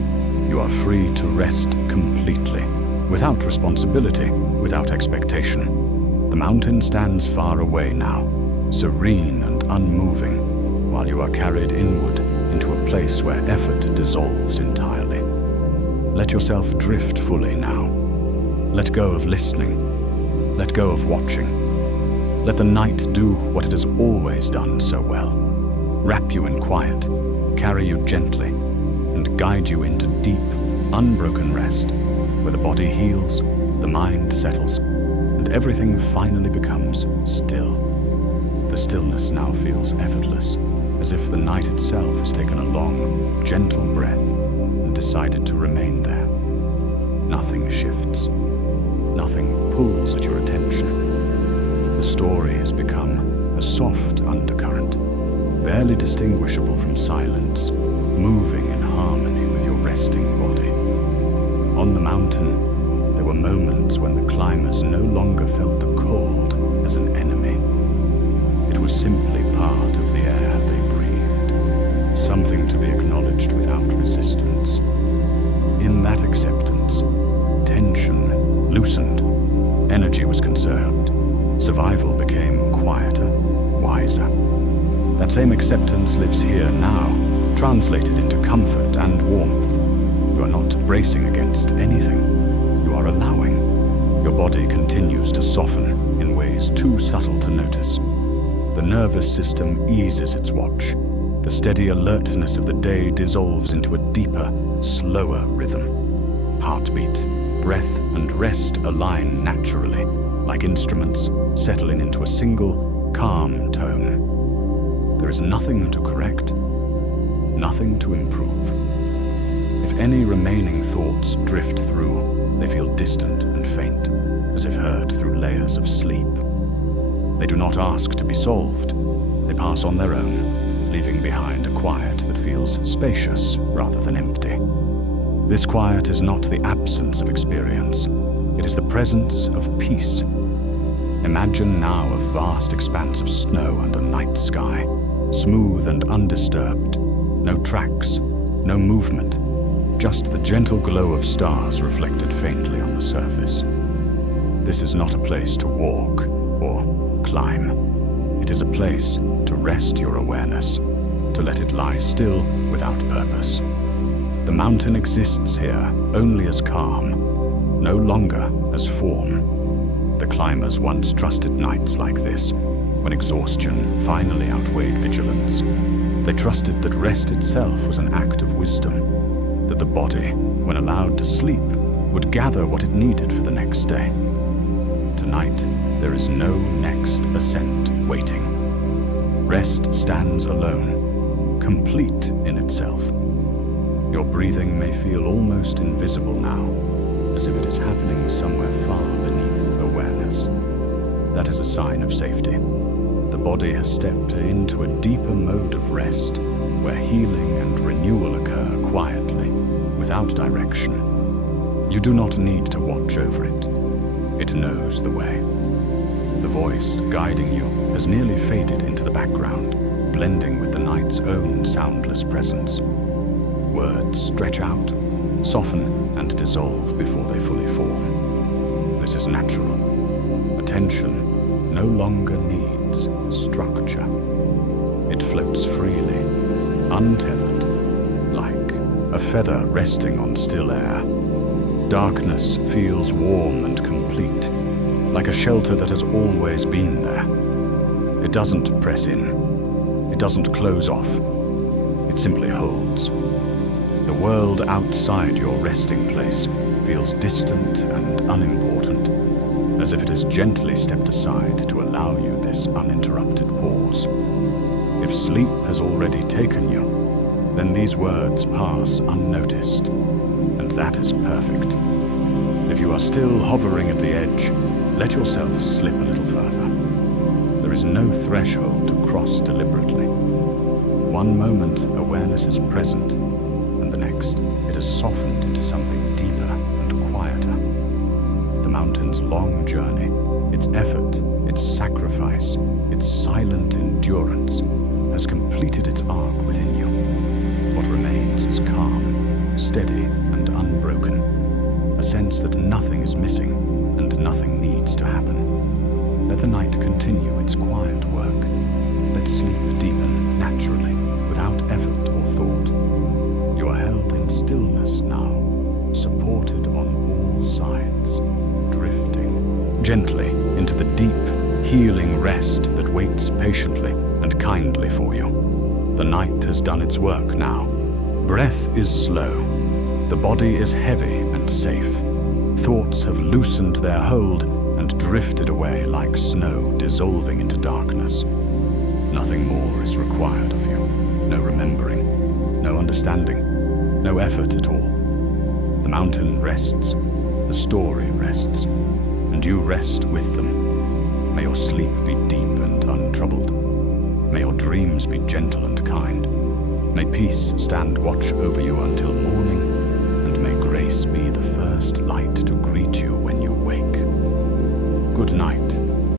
You are free to rest completely, without responsibility, without expectation. The mountain stands far away now, serene and unmoving, while you are carried inward into a place where effort dissolves entirely. Let yourself drift fully now. Let go of listening. Let go of watching. Let the night do what it has always done so well. Wrap you in quiet, carry you gently, and guide you into deep, unbroken rest, where the body heals, the mind settles, and everything finally becomes still. The stillness now feels effortless, as if the night itself has taken a long, gentle breath and decided to remain there. Nothing shifts. Nothing pulls at your attention. The story has become a soft undercurrent, barely distinguishable from silence, moving in harmony with your resting body. On the mountain, there were moments when the climbers no longer felt the cold as an enemy. It was simply part of the air they breathed, something to be acknowledged without resistance. In that acceptance, tension loosened, energy was conserved, survival became quieter, wiser. That same acceptance lives here now, translated into comfort and warmth. You are not bracing against anything. You are allowing. Your body continues to soften in ways too subtle to notice. The nervous system eases its watch. The steady alertness of the day dissolves into a deeper, slower rhythm. Heartbeat, breath, and rest align naturally, like instruments settling into a single, calm tone. There is nothing to correct, nothing to improve. If any remaining thoughts drift through, they feel distant and faint, as if heard through layers of sleep. They do not ask to be solved. They pass on their own, leaving behind a quiet that feels spacious rather than empty. This quiet is not the absence of experience. It is the presence of peace. Imagine now a vast expanse of snow and a night sky, smooth and undisturbed. No tracks, no movement, just the gentle glow of stars reflected faintly on the surface. This is not a place to walk or climb. It is a place to rest your awareness, to let it lie still without purpose. The mountain exists here only as calm, no longer as form. The climbers once trusted nights like this, when exhaustion finally outweighed vigilance. They trusted that rest itself was an act of wisdom, that the body, when allowed to sleep, would gather what it needed for the next day. Tonight, there is no next ascent waiting. Rest stands alone, complete in itself. Your breathing may feel almost invisible now, as if it is happening somewhere far beneath awareness. That is a sign of safety. The body has stepped into a deeper mode of rest, where healing and renewal occur quietly, without direction. You do not need to watch over it. It knows the way. The voice guiding you has nearly faded into the background, blending with the night's own soundless presence. Words stretch out, soften, and dissolve before they fully form. This is natural. Attention no longer needs structure. It floats freely, untethered, like a feather resting on still air. Darkness feels warm and complete, like a shelter that has always been there. It doesn't press in. It doesn't close off. It simply holds. The world outside your resting place feels distant and unimportant, as if it has gently stepped aside to allow you this uninterrupted pause. If sleep has already taken you, then these words pass unnoticed, and that is perfect. If you are still hovering at the edge, let yourself slip a little further. There is no threshold to cross deliberately. One moment, awareness is present, and the next, it has softened into something deeper and quieter. The mountain's long journey, its effort, its sacrifice, its silent endurance, has completed its arc within you. What remains is calm, steady, and unbroken. A sense that nothing is missing and nothing needs to happen. Let the night continue its quiet work. Let sleep deepen naturally, without effort or thought. You are held in stillness now, supported on all sides, drifting gently into the deep, healing rest that waits patiently and kindly for you. The night has done its work now. Breath is slow. The body is heavy and safe. Thoughts have loosened their hold and drifted away like snow dissolving into darkness. Nothing more is required of you. No remembering, no understanding, no effort at all. The mountain rests, the story rests, and you rest with them. May your sleep be deep and untroubled. May your dreams be gentle and kind. May peace stand watch over you until morning, and may grace be the first light to greet you when you wake. Good night.